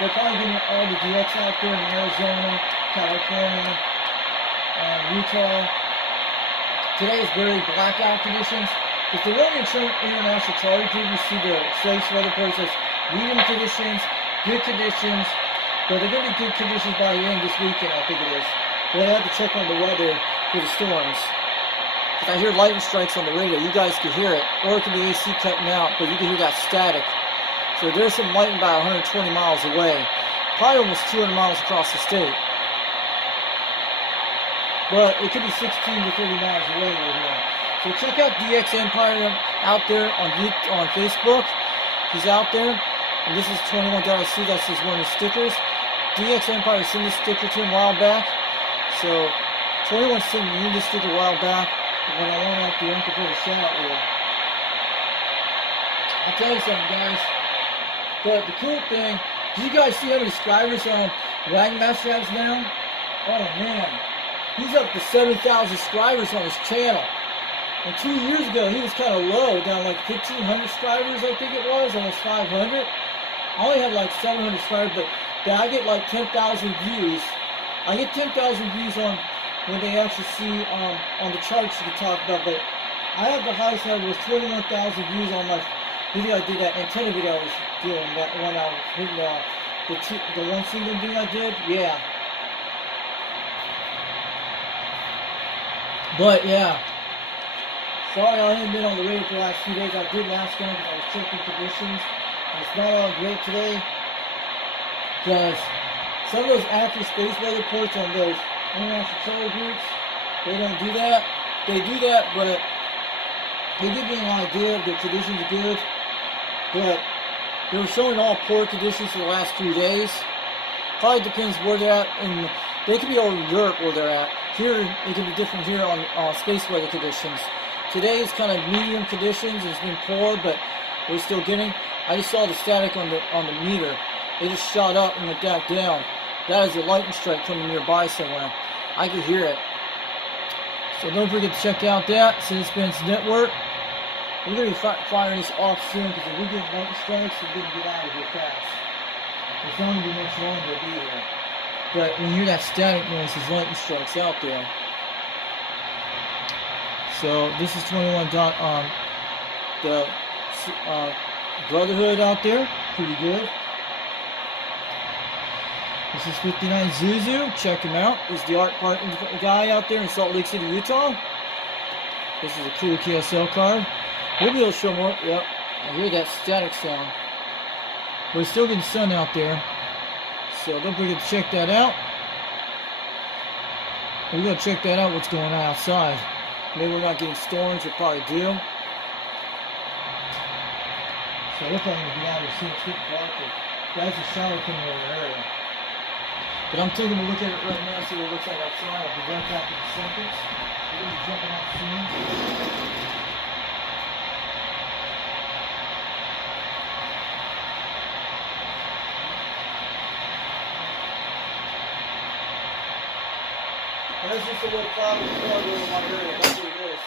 They're probably getting all the DX out there in Arizona, California, and Utah. Today is very blackout conditions. If the Roman International Charter Group, you see the safe weather process, medium conditions, good conditions, but they're going to be good conditions by the end of this weekend, I think it is. But I have to check on the weather for the storms. Because I hear lightning strikes on the radio. You guys can hear it. Or it can be AC cutting out, but you can hear that static. So there's some lightning about 120 miles away. Probably almost 200 miles across the state. But it could be 16 to 30 miles away over here. So check out DX Empire out there on Facebook. He's out there. And this is 21.SC. That's just one of his stickers. DX Empire sent this sticker to him a while back. So 21 sent me this sticker a while back when I went out the Uncle Prairie shout-out wheel. I'll tell you something, guys. But the cool thing, did you guys see how many subscribers Wagon Master has now? Oh man, he's up to 7,000 subscribers on his channel. And 2 years ago, he was kind of low, down like 1,500 subscribers, I think it was, almost 500. I only have like 700 subscribers, but I get like 10,000 views. I get 10,000 views on when they actually see on the charts you can talk about, but I have the highest ever was 21,000 views on my video I did, that antenna video I was doing, that one I was hitting the one single video I did, yeah. But yeah, sorry I haven't been on the radio for the last few days. I did last night because I was checking conditions. It's not all great today because some of those active space weather reports on those international solar groups, they don't do that. They do that, but they give me an idea if the conditions are good. but they were showing all poor conditions for the last 3 days. Probably depends where they're at, and they could be over in Europe where they're at. Here, it can be different here on space weather conditions. Today is kind of medium conditions. It's been poor, but we're still getting. I just saw the static on the meter. It just shot up and went back down. That is a lightning strike coming nearby somewhere. I can hear it. So don't forget to check out that Suspense Network. We're going to be firing this off soon because if we get lightning strikes, we're going to get out of here fast. It's not going to be much longer to be here. But when you hear that static noise, there's lightning strikes out there. So this is 21 the Brotherhood out there. Pretty good. This is 59 Zuzu. Check him out. This is the art partner guy out there in Salt Lake City, Utah. This is a cool KSL card. We'll be able to show more. Yep. I hear that static sound. But it's still getting sun out there. So don't forget to check that out. We're going to check that out, what's going on outside. Maybe we're not getting storms, we probably do. So we're probably going to get out here soon. It's getting darker. Guys, a shower coming over the area. But I'm taking a look at it right now, see what it looks like outside. I'll be right back in seconds. We're going to be jumping out soon. That's just a little cloud over my area. That's what it is.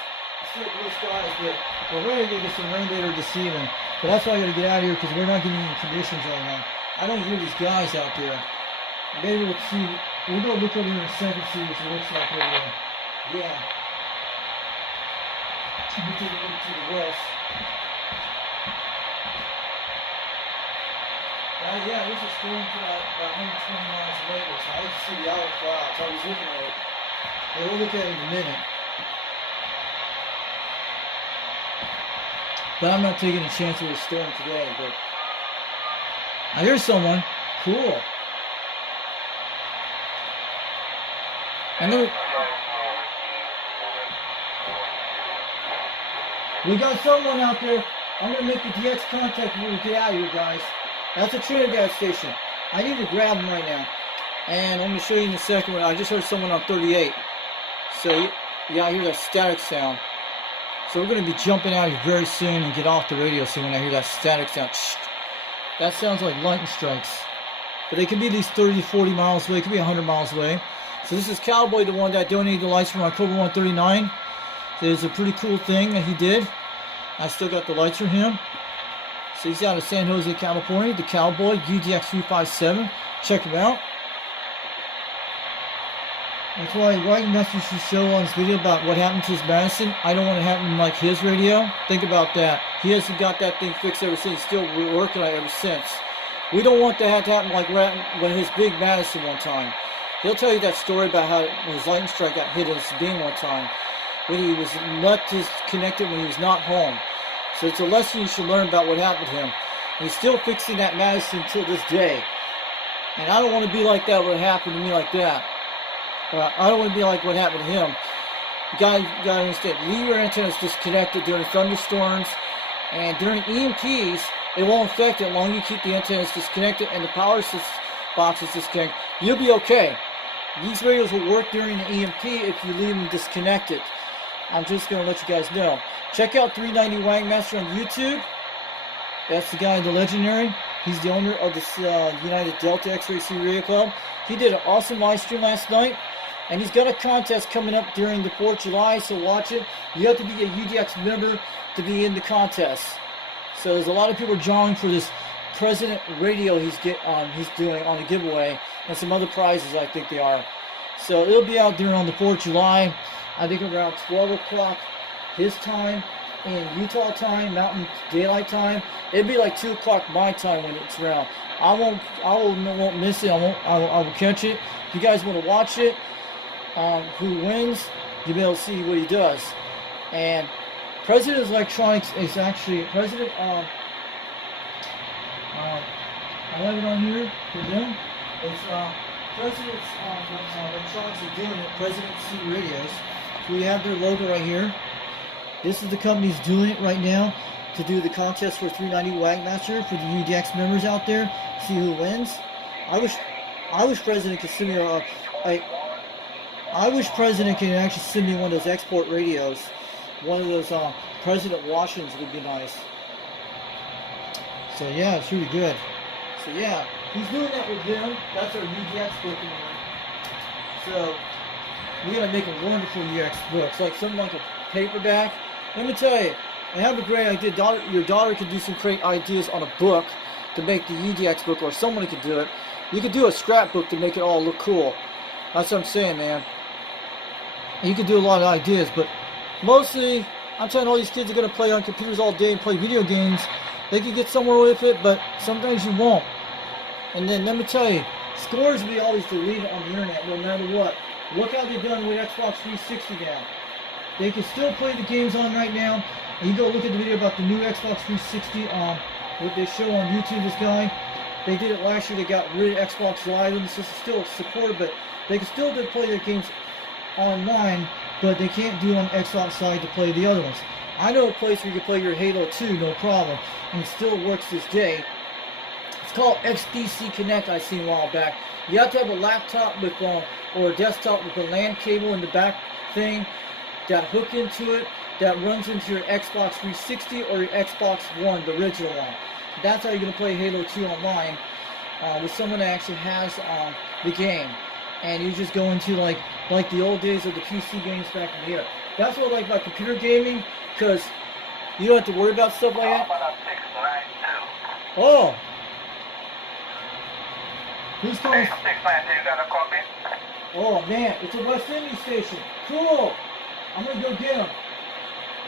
Still blue skies, but we're ready to get some rain later this evening. But that's why I got to get out of here because we're not getting any conditions right now. I don't hear these guys out there. Maybe we'll see. We'll go look over here in a second, see what it looks like over there. Yeah. Let me take a look to the west. Yeah, this is going to about 120 miles away. So I can see the outer clouds. I was looking at it. Hey, we'll look at it in a minute. But I'm not taking a chance with a storm today. But I hear someone. Cool. And then we got someone out there. I'm going to make the DX contact when we get out of here, guys. That's a Trinidad station. I need to grab them right now. And I'm going to show you in a second. I just heard someone on 38. So, yeah, I hear that static sound. So we're going to be jumping out here very soon and get off the radio soon when I hear that static sound. That sounds like lightning strikes. But they can be at least 30, 40 miles away. It could be 100 miles away. So this is Cowboy, the one that donated the lights from October 139. It's a pretty cool thing that he did. I still got the lights from him. So he's out of San Jose, California. The Cowboy, UDX357. Check him out. That's why right message to show on this video about what happened to his Madison. I don't want it to happen like his radio. Think about that. He hasn't got that thing fixed ever since. Still working on it ever since. We don't want that to happen like when his big Madison one time. He'll tell you that story about how his lightning strike got hit in Sabine one time. When he was not disconnected when he was not home. So it's a lesson you should learn about what happened to him. And he's still fixing that Madison until this day. And I don't want to be like that, what happened to me like that. I don't want to be like what happened to him. You gotta understand, leave your antennas disconnected during thunderstorms. And during EMPs, it won't affect it as long as you keep the antennas disconnected and the power box is disconnected. You'll be okay. These radios will work during the EMP if you leave them disconnected. I'm just going to let you guys know. Check out 390 Wangmaster on YouTube. That's the guy, the legendary. He's the owner of this United Delta X-Ray C Radio Club. He did an awesome live stream last night. And he's got a contest coming up during the 4th of July, so watch it. You have to be a UDX member to be in the contest. So there's a lot of people drawing for this President Radio he's doing on the giveaway. And some other prizes, I think they are. So it'll be out there on the 4th of July. I think around 12 o'clock his time in Utah time, Mountain Daylight time. It'll be like 2 o'clock my time when it's around. I won't miss it. I will catch it. If you guys want to watch it, who wins, you'll be able to see what he does. And President Electronics is actually President. I have it on here for them. It's President's Electronics are doing it. President C Radios. So we have their logo right here. This is the company's doing it right now. to do the contest for 390 Wagmaster for the UDX members out there. See who wins. I wish President could send me I wish President can actually send me one of those export radios. One of those President Washingtons would be nice. So yeah, it's really good. So yeah, he's doing that with him. That's our UDX book in there. So we're gonna make a wonderful UX book. It's like something like a paperback. Let me tell you, I have a great idea. Your daughter could do some great ideas on a book to make the UDX book, or someone could do it. You could do a scrapbook to make it all look cool. That's what I'm saying, man. You could do a lot of ideas, but mostly, I'm telling all these kids are going to play on computers all day and play video games. They could get somewhere with it, but sometimes you won't. And then let me tell you, scores will be always deleted on the internet no matter what. Look how they've done with Xbox 360 now. They can still play the games on right now. And you go look at the video about the new Xbox 360, what they show on YouTube, this guy. They did it last year. They got rid of Xbox Live, and this is still supported, but they can still play their games online, but they can't do it on Xbox Live to play the other ones. I know a place where you can play your Halo 2, no problem, and it still works this day. It's called XDC Connect. I seen a while back. You have to have a laptop with or a desktop with a LAN cable in the back thing that hook into it, that runs into your Xbox 360 or your Xbox One, the original one. That's how you're going to play Halo 2 online with someone that actually has the game. And you just go into like the old days of the PC games back in the era. That's what I like about computer gaming, because you don't have to worry about stuff like that. Oh! Who's calling? 692, got a copy? Oh man, it's a West Indies station. Cool! I'm going to go get them.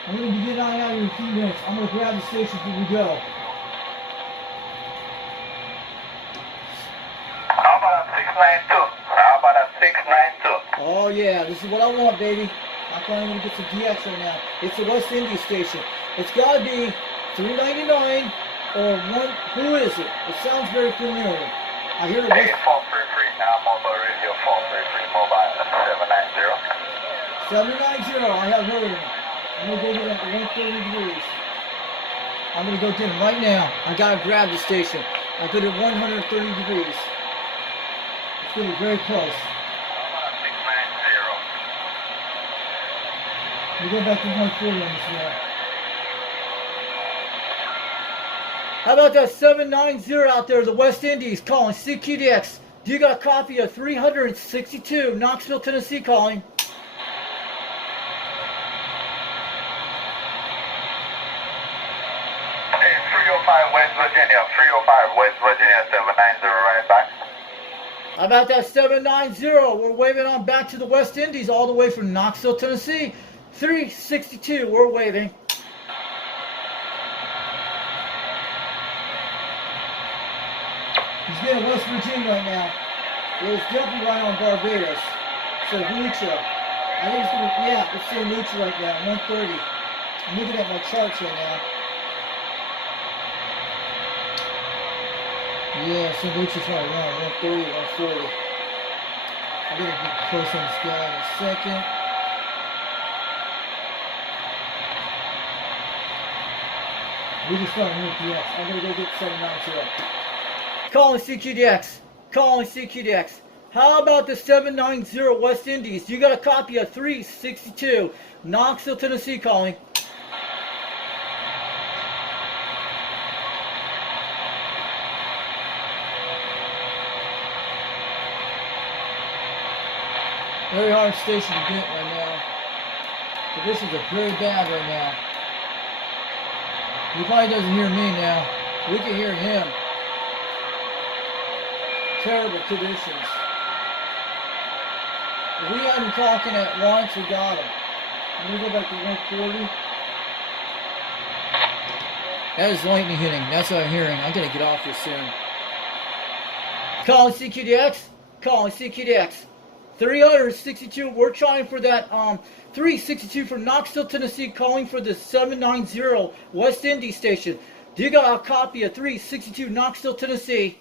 I'm going to be getting out of here in a few minutes. I'm going to grab the station before we go. How about a 692? How about a 692? Oh yeah, this is what I want, baby. I'm finally gonna get some DX right now. It's a West Indies station. It's gotta be $3.99 or one. Who is it? It sounds very familiar. I hear it. Hey, 433, now mobile radio, 433 mobile, 790. 790. I have heard of it. I'm gonna go get it at 130 degrees. I'm gonna go get it right now. I gotta grab the station. I go to 130 degrees. It's gonna be very close. We go back to 140 on this one. How about that 790 out there, the West Indies calling CQDX? You got a copy of 362, Knoxville, Tennessee calling. Hey, 305 West Virginia, 305 West Virginia, 790 right back. How about that 790? We're waving on back to the West Indies all the way from Knoxville, Tennessee. 362, we're waving. He's getting West Virginia right now. Well, it's definitely right on Barbados. So neutral. I think it's gonna, yeah, it's still neutral right now, 130. I'm looking at my charts right now. Yeah, so neutral's right around 130, 140. I'm gonna get close on this guy in a second. We just started with DX. I'm gonna go get 790. Calling CQDX. Calling CQDX. How about the 790 West Indies? You got a copy of 362 Knoxville, Tennessee calling. Very hard station to get right now. Conditions are very bad right now. He probably doesn't hear me now. We can hear him. Terrible conditions. If we had him talking at once, we got him. I'm going to go back to 140. That is lightning hitting. That's what I'm hearing. I'm going to get off here soon. Calling CQDX. Calling CQDX. 362. We're trying for that 362 from Knoxville, Tennessee, calling for the 790 West Indies station. Do you got a copy of 362 Knoxville, Tennessee?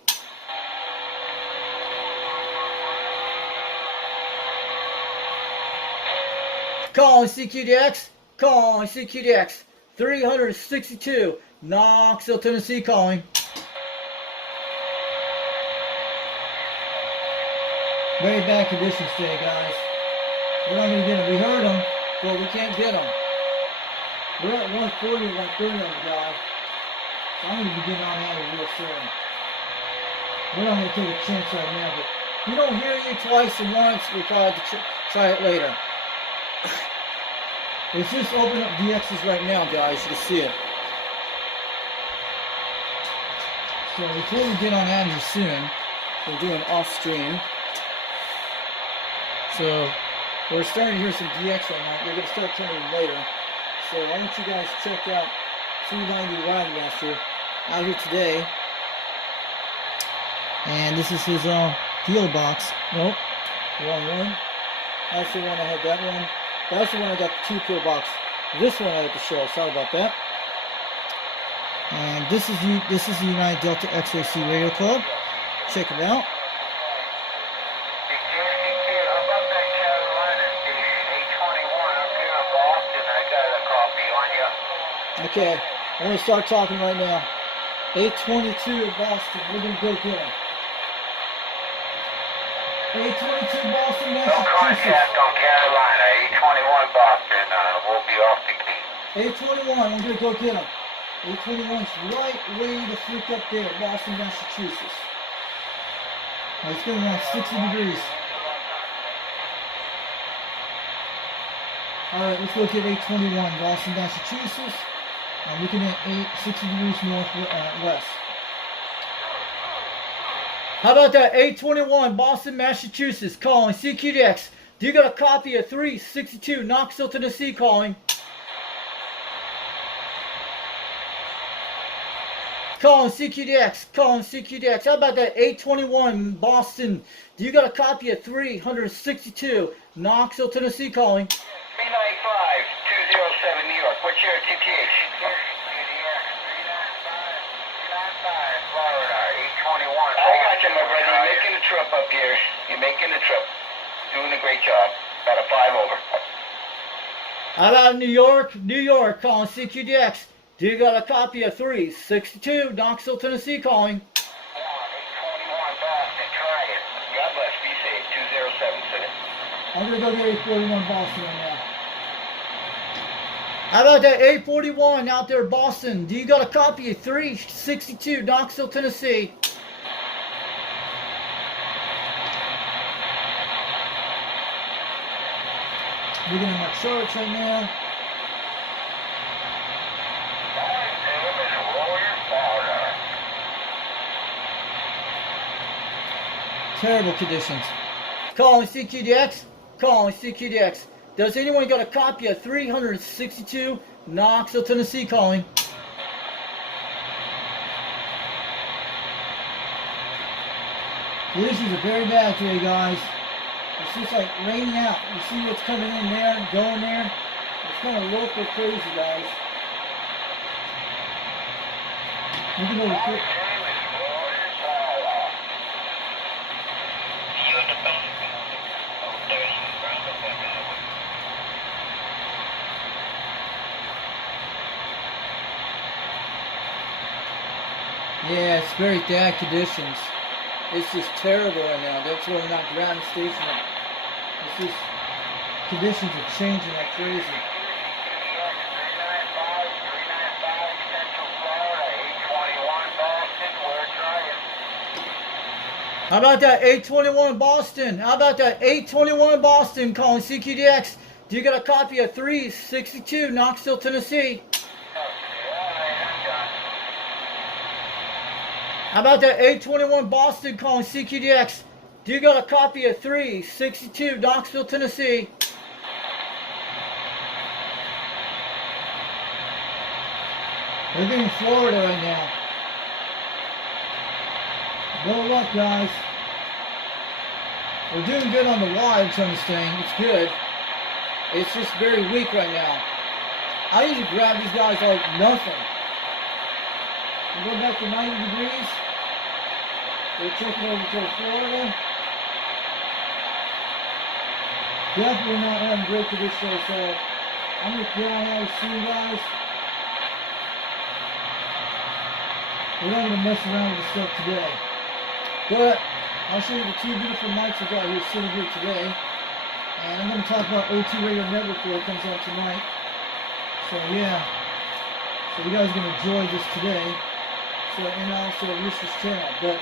Calling CQDX. Calling CQDX. 362. Knoxville, Tennessee calling. Very bad conditions today, guys. We're not going to get them. We heard them, but we can't get them. We're at 140, 130 on the guy. So I'm going to be getting on out of real soon. We're not going to take a chance right now, but if you don't hear you twice and once, we'll probably have to try it later. It's just open up DXs right now, guys. You can see it. So before we get on out of here soon, we're doing off stream. So we're starting to hear some DX right now. We're going to start turning them later. So I want you guys to check out 390 Wildmaster out here today. And this is his deal box. Nope, wrong one. That's the one I had. That one. That's the one I got the 2 kill box. This one I had to show. Sorry about that. And this is the United Delta X-Ray C Radio Club. Check it out. Okay, I'm going to start talking right now. 822 Boston, we're going to go get him. 822 Boston, No Massachusetts. contact on Carolina. 821 Boston. We'll be off the key. 821, I'm going to go get him. 821's right way the freak up there, Boston, Massachusetts. Now it's going around 60 degrees. Alright, let's go get 821, Boston, Massachusetts. I'm looking at 60 degrees northwest. How about that? 821 Boston, Massachusetts calling. CQDX. Do you got a copy of 362 Knoxville, Tennessee calling? Calling CQDX. Calling CQDX. How about that? 821 Boston. Do you got a copy of 362 Knoxville, Tennessee calling? 395, 207 New York. What's your TTH? Florida, 821. I got you, my brother. You're making the trip up here. You're making the trip. Doing a great job. About a 5 over. How about New York? New York calling CQDX. Do you got a copy of 362 Knoxville, Tennessee calling? 821 Boston. Try it. God bless. Be safe. 207 City. I'm going to go get 841 Boston right now. How about that 841 out there, Boston? Do you got a copy of 362 Knoxville, Tennessee? Looking at my charts right now. Terrible conditions. Calling CQDX. Calling CQDX. Does anyone got a copy of 362 Knoxville, Tennessee calling? Conditions are very bad today, guys. It's just like raining out. You see what's coming in there and going there? It's kind of local crazy, guys. You can go quick. Yeah, it's very bad conditions. It's just terrible right now. That's why we're not ground station. It's just conditions are changing like crazy. How about that 821 Boston? How about that 821 Boston calling CQDX? Do you got a copy of 362 Knoxville, Tennessee? How about that 821 Boston calling CQDX? Do you got a copy of 362 Knoxville, Tennessee? We're in Florida right now. No luck, guys. We're doing good on the wides on this thing. It's good. It's just very weak right now. I usually grab these guys like nothing. We go back to 90 degrees. We're checking over to Florida. Definitely not having great conditions, so I'm going to get on out soon, guys. we're not going to mess around with the stuff today. But I'll show you the two beautiful mics I got here sitting here today. And I'm going to talk about O2 Radio Network before it comes out tonight. So yeah, so you guys are going to enjoy this today. So, and also Rooster's channel. But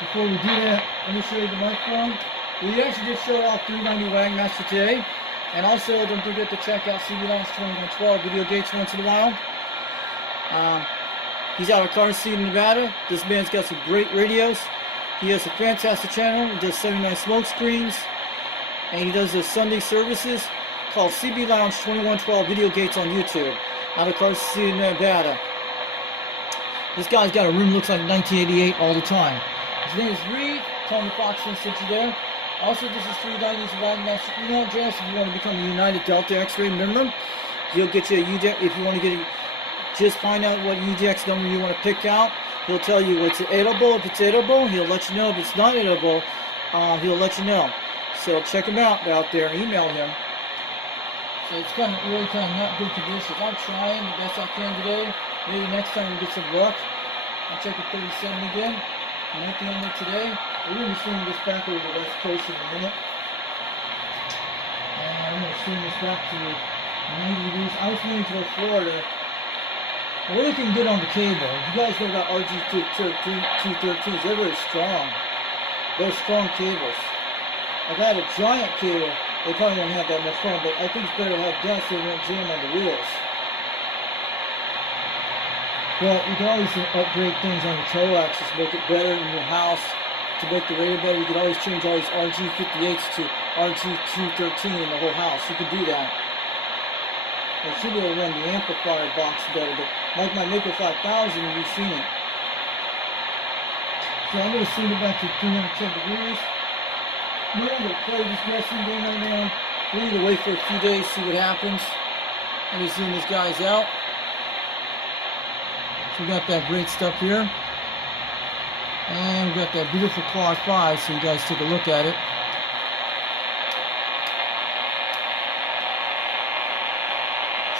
before we do that, let me show you the microphone. We actually just showed off 390 Wagmaster today. And also, don't forget to check out CB Lounge 2112 Video Gates once in a while. He's out of Carson City, Nevada. This man's got some great radios. He has a fantastic channel. He does 79 smoke screens. And he does the Sunday services called CB Lounge 2112 Video Gates on YouTube. Out of Carson City, Nevada. This guy's got a room looks like 1988 all the time. His name is Reed. Tony Foxman sent you there. Also, this is 390's Wagmaster email address if you want to become a United Delta X-Ray member. He'll get you a UDEX if you want to get a, just find out what UDEX number you want to pick out. He'll tell you what's edible. If it's edible, he'll let you know. If it's not edible, he'll let you know. So check him out there. Email him. So it's kind of really not good conditions. I'm trying the best I can today. Maybe next time we'll get some luck. I'll check the 37 again. Nothing on it today. We're going to be swinging this back over the west coast in a minute. And I'm going to swing this back to 90 degrees. I was moving toward Florida. We're looking good on the cable. You guys know about RG213s. They're very strong. They're strong cables. If I had a giant cable, they probably won't have that much fun, but I think it's better to have dense so they won't jam on the wheels. But you can always upgrade things on the toe axis, make it better in your house. To make the radio better, you can always change all these RG58s to RG213 in the whole house. You can do that. It should be able to run the amplifier box better, but like my Mako 5000, you've seen it. So I'm going to send it back to 310 degrees. We're going to play this wrestling game right now. We need to wait for a few days, see what happens. Let me zoom these guys out. So we got that great stuff here. And we got that beautiful Quad 5, so you guys take a look at it.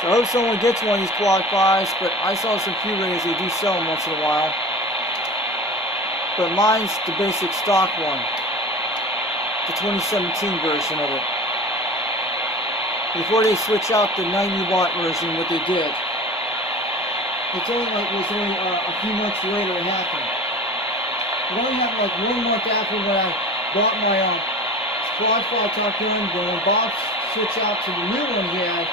So I hope someone gets one of these Quad 5s, but I saw some few radios, they do sell them once in a while. But mine's the basic stock one. The 2017 version of it. Before they switch out the 90 watt version, what they did. It's only like it was only a few months later it happened. It only happened like 1 month after when I bought my Quad 5 Top Gun. Then when Bob switched out to the new one he had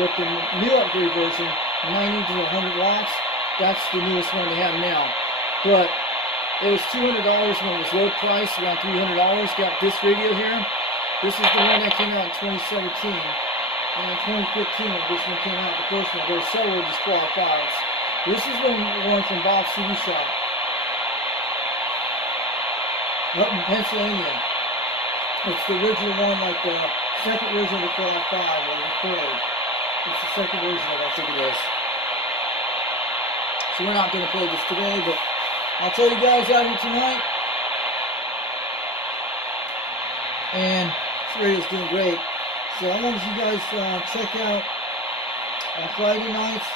with the new upgrade version, 90 to 100 watts. That's the newest one they have now. But it was $200 when it was low price, around $300. Got this radio here. This is the one that came out in 2017. And in 2015, when this one came out, the first one, there were several of these Quad 5s. This is the one from Bob's CD shop. Up in Pennsylvania. It's the original one, like the second version of the Quad 5, or the third. It's the second version of it, I think it is. So we're not going to play this today, but I'll tell you guys out here tonight. And this radio's doing great. So I want you guys check out on Friday nights.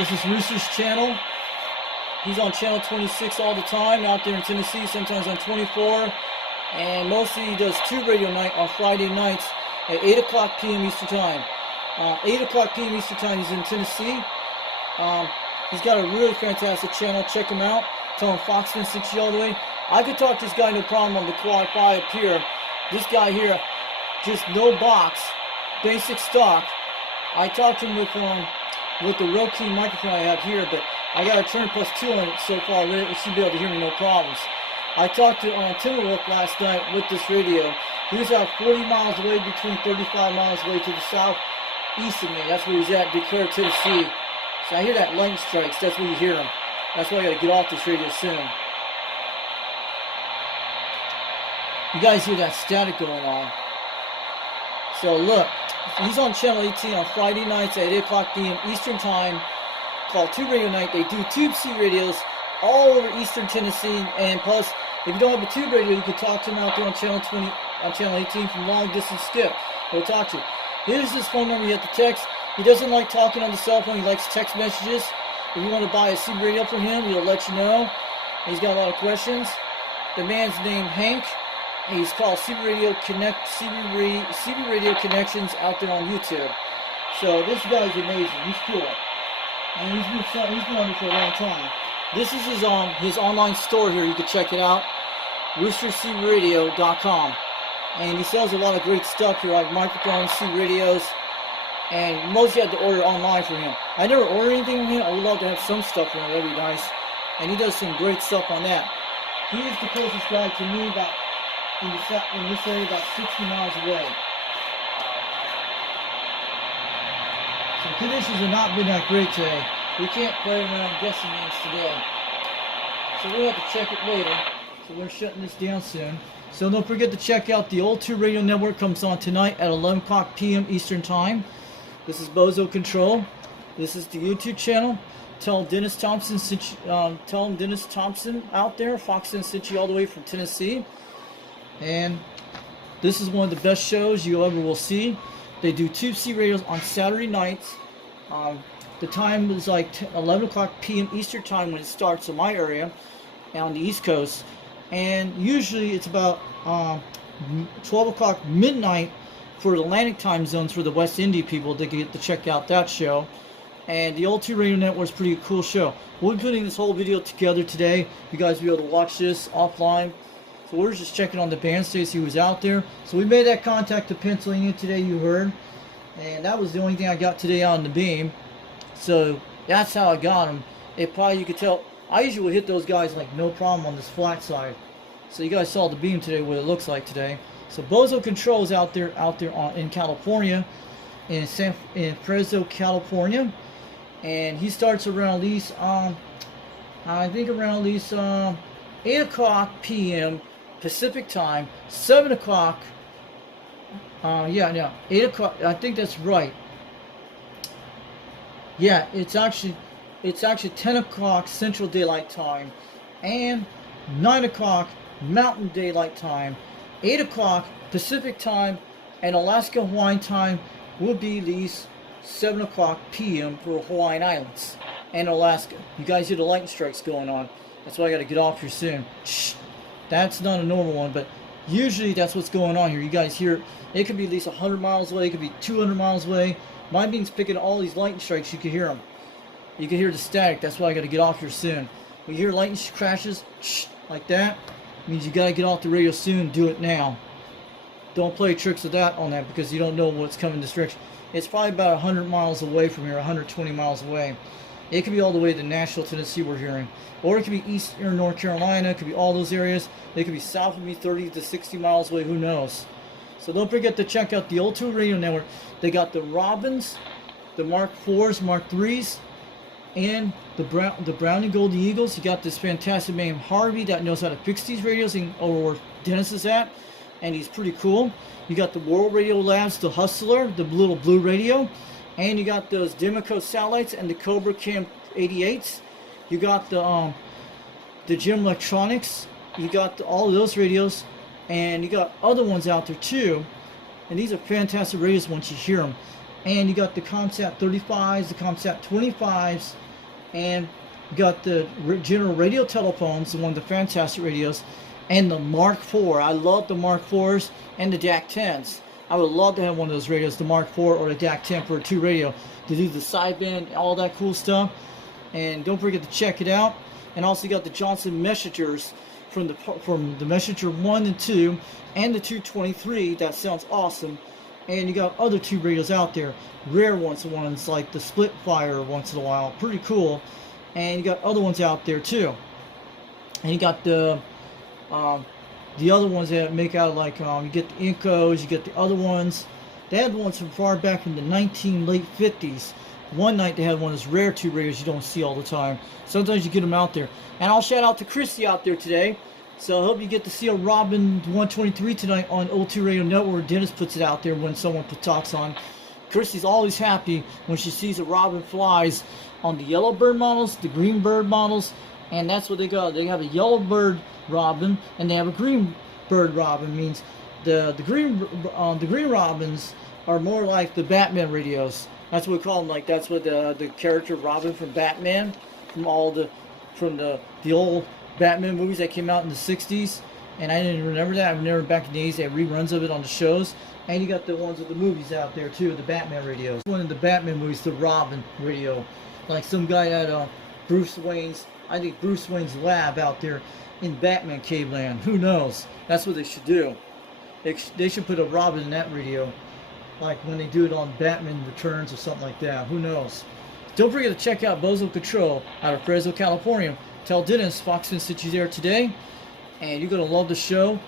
This is Rooster's channel. He's on channel 26 all the time out there in Tennessee, sometimes on 24. And mostly he does tube radio night on Friday nights at 8 o'clock p.m. Eastern Time. 8 o'clock p.m. Eastern Time, he's in Tennessee. He's got a really fantastic channel. Check him out. Tell him Foxman sent you all the way. I could talk to this guy no problem on the Quad 5 up here. This guy here, just no box, basic stock. I talked to him with the Rokeen microphone I have here, but I got a turn plus 2 on it so far. It should be able to hear me no problems. I talked to Timberwolf last night with this radio. He was out 40 miles away, between 35 miles away to the southeast of me. That's where he's at, Decatur, Tennessee. So I hear that lightning strikes. That's where you hear him. That's why I got to get off this radio soon. You guys hear that static going on. So look, he's on channel 18 on Friday nights at 8 o'clock p.m. Eastern Time, called Tube Radio Night. They do Tube C radios all over Eastern Tennessee, and plus, if you don't have a tube radio, you can talk to him out there on channel 20, on channel 18 from Long Distance Skip. He'll talk to you. Here's his phone number you have to text. He doesn't like talking on the cell phone. He likes text messages. If you want to buy a CB radio from him, he'll let you know. He's got a lot of questions. The man's named Hank. He's called CB Radio Connections out there on YouTube. So this guy's amazing. He's cool, and he's been on it for a long time. This is his online store here. You can check it out, roostercbradio.com, and he sells a lot of great stuff here, like microphones, CB radios, and most you have to order online from him. I never order anything from him. I would love to have some stuff from him. That'd be nice, and he does some great stuff on that. He is the closest guy to me, about in this area, about 60 miles away. So conditions have not been that great today. We can't play around guessing games today. So we'll have to check it later. So we're shutting this down soon. So don't forget to check out the Old 2 Radio Network. Comes on tonight at 11 o'clock p.m. Eastern Time. This is Bozo Control. This is the YouTube channel. Tell Dennis Thompson out there, Foxton sent you all the way from Tennessee. And this is one of the best shows you ever will see. They do Tube C radios on Saturday nights. The time is like 11 o'clock p.m. Eastern Time when it starts in my area on the East Coast. And usually it's about 12 o'clock midnight for the Atlantic time zones for the West Indian people to get to check out that show. And the Old 2 Radio Network is a pretty cool show. We'll be putting this whole video together today. You guys will be able to watch this offline. So we're just checking on the band state, see who's out there. So we made that contact to Pennsylvania today, you heard. And that was the only thing I got today on the beam. So that's how I got them. It probably, you could tell, I usually would hit those guys like no problem on this flat side. So you guys saw the beam today, what it looks like today. So Bozo Control's out there in California, in Fresno, California. And he starts around at least, I think around at least 8 o'clock p.m. Pacific time, 7 o'clock, 8 o'clock, I think that's right. Yeah, it's actually 10 o'clock Central Daylight Time, and 9 o'clock Mountain Daylight Time, 8 o'clock Pacific Time, and Alaska Hawaiian Time will be at least 7 o'clock p.m. for Hawaiian Islands and Alaska. You guys hear the lightning strikes going on. That's why I got to get off here soon. Shh. That's not a normal one, but usually that's what's going on here. You guys hear it could be at least 100 miles away. It could be 200 miles away. My beam's picking all these lightning strikes. You can hear them. You can hear the static. That's why I got to get off here soon. When you hear lightning crashes, shh, like that, means you got to get off the radio soon. Do it now. Don't play tricks with that on that because you don't know what's coming this direction. It's probably about 100 miles away from here, 120 miles away. It could be all the way to Nashville, Tennessee, we're hearing. Or it could be eastern North Carolina. It could be all those areas. It could be south of me, 30 to 60 miles away. Who knows? So don't forget to check out the Old 2 Radio Network. They got the Robins, the Mark IVs, Mark IIIs, and the Brown and Golden Eagles. You got this fantastic man Harvey that knows how to fix these radios, or where Dennis is at. And he's pretty cool. You got the World Radio Labs, the Hustler, the little blue radio. And you got those Demico satellites and the Cobra Cam 88s. You got the Gem Electronics. You got all of those radios. And you got other ones out there too. And these are fantastic radios once you hear them. And you got the Comsat 35s, the Comsat 25s. And you got the General Radio Telephones, one of the fantastic radios. And the Mark IV. I love the Mark IVs and the DAC 10s. I would love to have one of those radios, the Mark IV or the DAC 10 for a 2 radio, to do the sideband, all that cool stuff. And don't forget to check it out. And also you got the Johnson Messengers from the Messenger 1 and 2 and the 223. That sounds awesome. And you got other 2 radios out there, rare ones like the Splitfire once in a while, pretty cool. And you got other ones out there too. And you got the other ones that make out like you get the Incos, you get the other ones. They had ones from far back from the late 50s. One night they had one of those rare 2 radios you don't see all the time. Sometimes you get them out there. And I'll shout out to Christy out there today. So I hope you get to see a Robin 123 tonight on Old 2 Radio Network. Dennis puts it out there when someone talks on. Christy's always happy when she sees a Robin flies on the yellow bird models, the green bird models, and that's what they got. They have a yellow bird Robin and they have a green bird Robin. Means the green Robins are more like the Batman radios. That's what we call him. Like that's what the character Robin from Batman, from the old Batman movies that came out in the '60s. And I didn't remember that. I remember back in the days they had reruns of it on the shows. And you got the ones with the movies out there too, the Batman radios. One of the Batman movies, the Robin radio, like some guy at Bruce Wayne's lab out there in Batman Cave Land. Who knows? That's what they should do. They should put a Robin in that radio, like when they do it on Batman Returns or something like that. Who knows? Don't forget to check out Bozo Control out of Fresno, California. Tell Dennis Foxman sent you there today, and you're gonna love the show.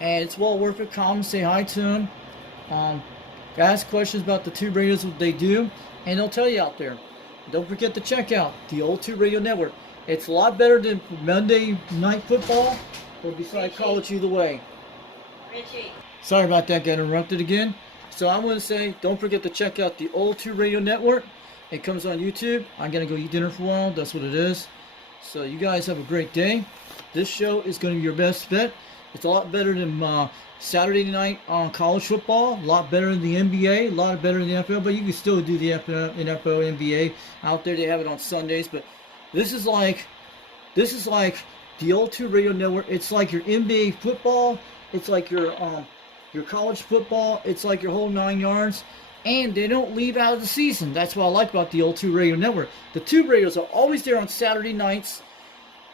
And it's well worth it. Call him, say hi to him. Ask questions about the tube radios, what they do, and they'll tell you out there. Don't forget to check out the Old Tube Radio Network. It's a lot better than Monday Night Football, or besides College Either Way. Richie. Sorry about that, got interrupted again. So I'm going to say, don't forget to check out the Old Tube Radio Network. It comes on YouTube. I'm going to go eat dinner for a while. That's what it is. So you guys have a great day. This show is going to be your best bet. It's a lot better than Saturday night on college football. A lot better than the NBA. A lot better than the NFL. But you can still do the NFL, NBA out there. They have it on Sundays. But this is like the Old Tube Radio Network. It's like your NBA football. It's like your college football. It's like your whole 9 yards. And they don't leave out of the season. That's what I like about the Old Tube Radio Network. The Tube Radios are always there on Saturday nights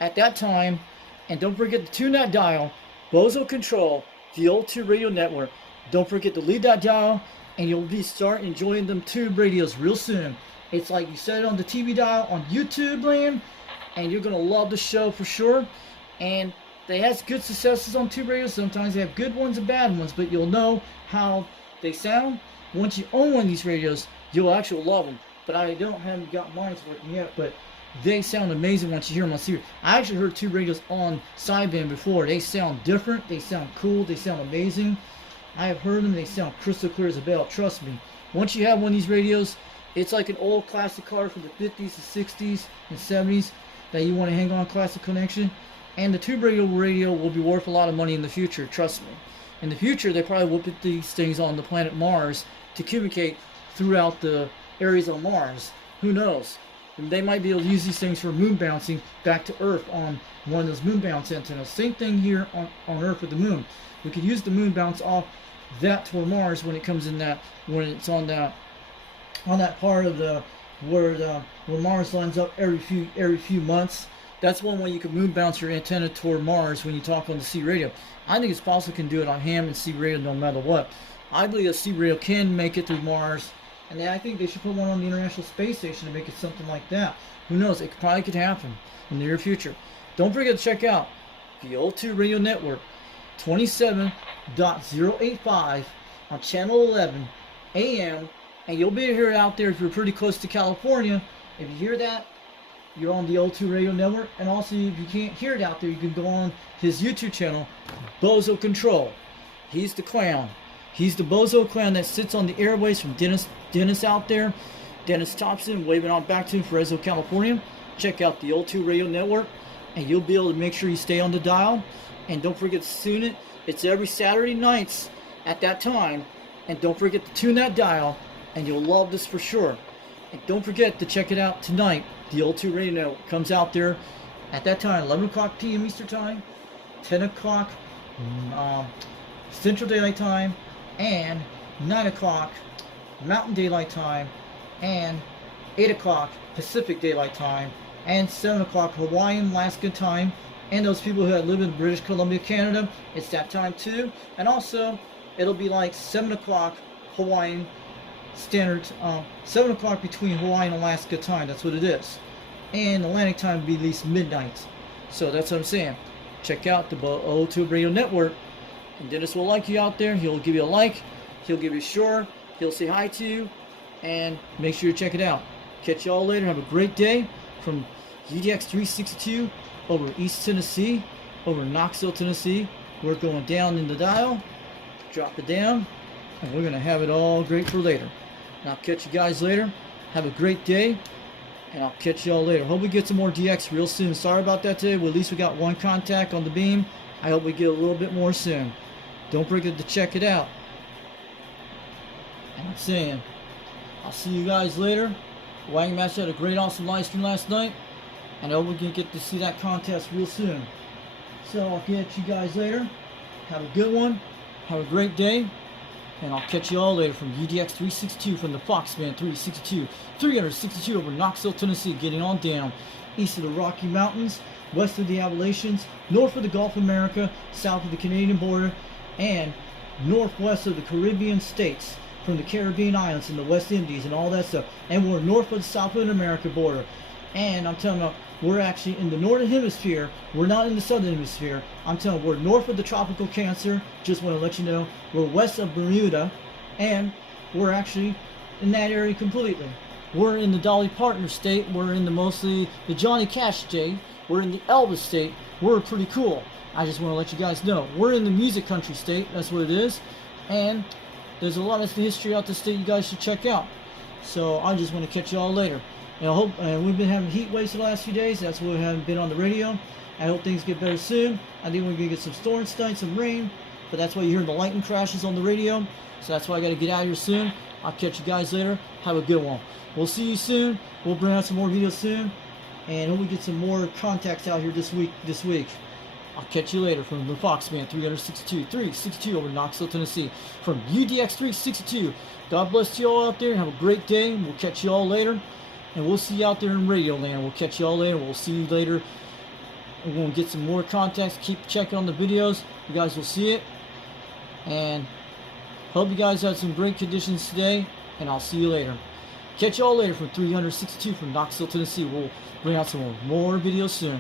at that time. And don't forget to tune that dial. Bozo Control, the Old Tube Radio Network. Don't forget to leave that dial, and you'll start enjoying them tube radios real soon. It's like you set it on the TV dial on YouTube land, and you're going to love the show for sure. And they have good successes on tube radios. Sometimes they have good ones and bad ones, but you'll know how they sound. Once you own one of these radios, you'll actually love them. But I haven't got mine working yet, but they sound amazing once you hear them on series. I actually heard tube radios on sideband before. They sound different. They sound cool. They sound amazing. I have heard them. They sound crystal clear as a bell. Trust me. Once you have one of these radios, it's like an old classic car from the 50s, the 60s, and 70s that you want to hang on classic connection. And the tube radio will be worth a lot of money in the future. Trust me. In the future, they probably will put these things on the planet Mars to communicate throughout the areas on Mars. Who knows? And they might be able to use these things for moon bouncing back to Earth on one of those moon bounce antennas. Same thing here on Earth with the moon. We could use the moon bounce off that toward Mars when it comes in when it's on that part of where Mars lines up every few months. That's one way you can moon bounce your antenna toward Mars when you talk on the C radio. I think it's possible you can do it on ham and C radio no matter what. I believe a C radio can make it through Mars. And I think they should put one on the International Space Station to make it something like that. Who knows? It probably could happen in the near future. Don't forget to check out the Old Tube Radio Network, 27.085 on Channel 11 AM. And you'll be able to hear it out there if you're pretty close to California. If you hear that, you're on the Old Tube Radio Network. And also, if you can't hear it out there, you can go on his YouTube channel, Bozo Control. He's the clown. He's the Bozo clown that sits on the airways from Dennis out there. Dennis Thompson, waving on back to him, Fresno, California. Check out the Old Tube Radio Network, and you'll be able to make sure you stay on the dial. And don't forget to tune it. It's every Saturday nights at that time. And don't forget to tune that dial, and you'll love this for sure. And don't forget to check it out tonight. The Old Tube Radio Network comes out there at that time, 11 o'clock p.m. Eastern Time, 10 o'clock Central Daylight Time, and 9 o'clock Mountain Daylight Time, and 8 o'clock Pacific Daylight Time, and 7 o'clock Hawaiian Alaska Time. And those people who live in British Columbia, Canada, it's that time too. And also, it'll be like 7 o'clock Hawaiian Standard, 7 o'clock between Hawaii and Alaska time. That's what it is. And Atlantic time will be at least midnight. So that's what I'm saying. Check out the Old Tube Radio Network. And Dennis will like you out there. He'll give you a like. He'll give you a share. He'll say hi to you. And make sure you check it out. Catch y'all later. Have a great day from UDX 362 over East Tennessee, over Knoxville, Tennessee. We're going down in the dial. Drop it down. And we're going to have it all great for later. And I'll catch you guys later. Have a great day. And I'll catch y'all later. Hope we get some more DX real soon. Sorry about that today. Well, at least we got one contact on the beam. I hope we get a little bit more soon. Don't forget to check it out. And I'm saying, I'll see you guys later. Wagon Master had a great, awesome live stream last night, and I hope we can get to see that contest real soon. So I'll catch you guys later. Have a good one. Have a great day. And I'll catch you all later from UDX 362 from the Foxman 362 over Knoxville, Tennessee, getting on down east of the Rocky Mountains, west of the Appalachians, north of the Gulf of America, south of the Canadian border, and northwest of the Caribbean states, from the Caribbean islands and the West Indies and all that stuff. And we're north of the South America border. And I'm telling you, we're actually in the northern hemisphere. We're not in the southern hemisphere. I'm telling you, we're north of the tropical Cancer. Just want to let you know. We're west of Bermuda. And we're actually in that area completely. We're in the Dolly Parton state. We're in mostly the Johnny Cash state. We're in the Elvis state. We're pretty cool. I just want to let you guys know. We're in the music country state. That's what it is. And there's a lot of history out the state you guys should check out. So I just want to catch you all later. And I hope, we've been having heat waves the last few days. That's why we haven't been on the radio. I hope things get better soon. I think we're going to get some storms tonight, some rain. But that's why you're hearing the lightning crashes on the radio. So that's why I got to get out of here soon. I'll catch you guys later. Have a good one. We'll see you soon. We'll bring out some more videos soon. And hope we get some more contacts out here this week. I'll catch you later from the Foxman 362 over Knoxville, Tennessee. From UDX 362. God bless you all out there. Have a great day. We'll catch you all later. And we'll see you out there in Radio Land. We'll catch you all later. We'll see you later. We're going to get some more contacts. Keep checking on the videos. You guys will see it. And hope you guys had some great conditions today. And I'll see you later. Catch you all later from 362 from Knoxville, Tennessee. We'll bring out some more videos soon.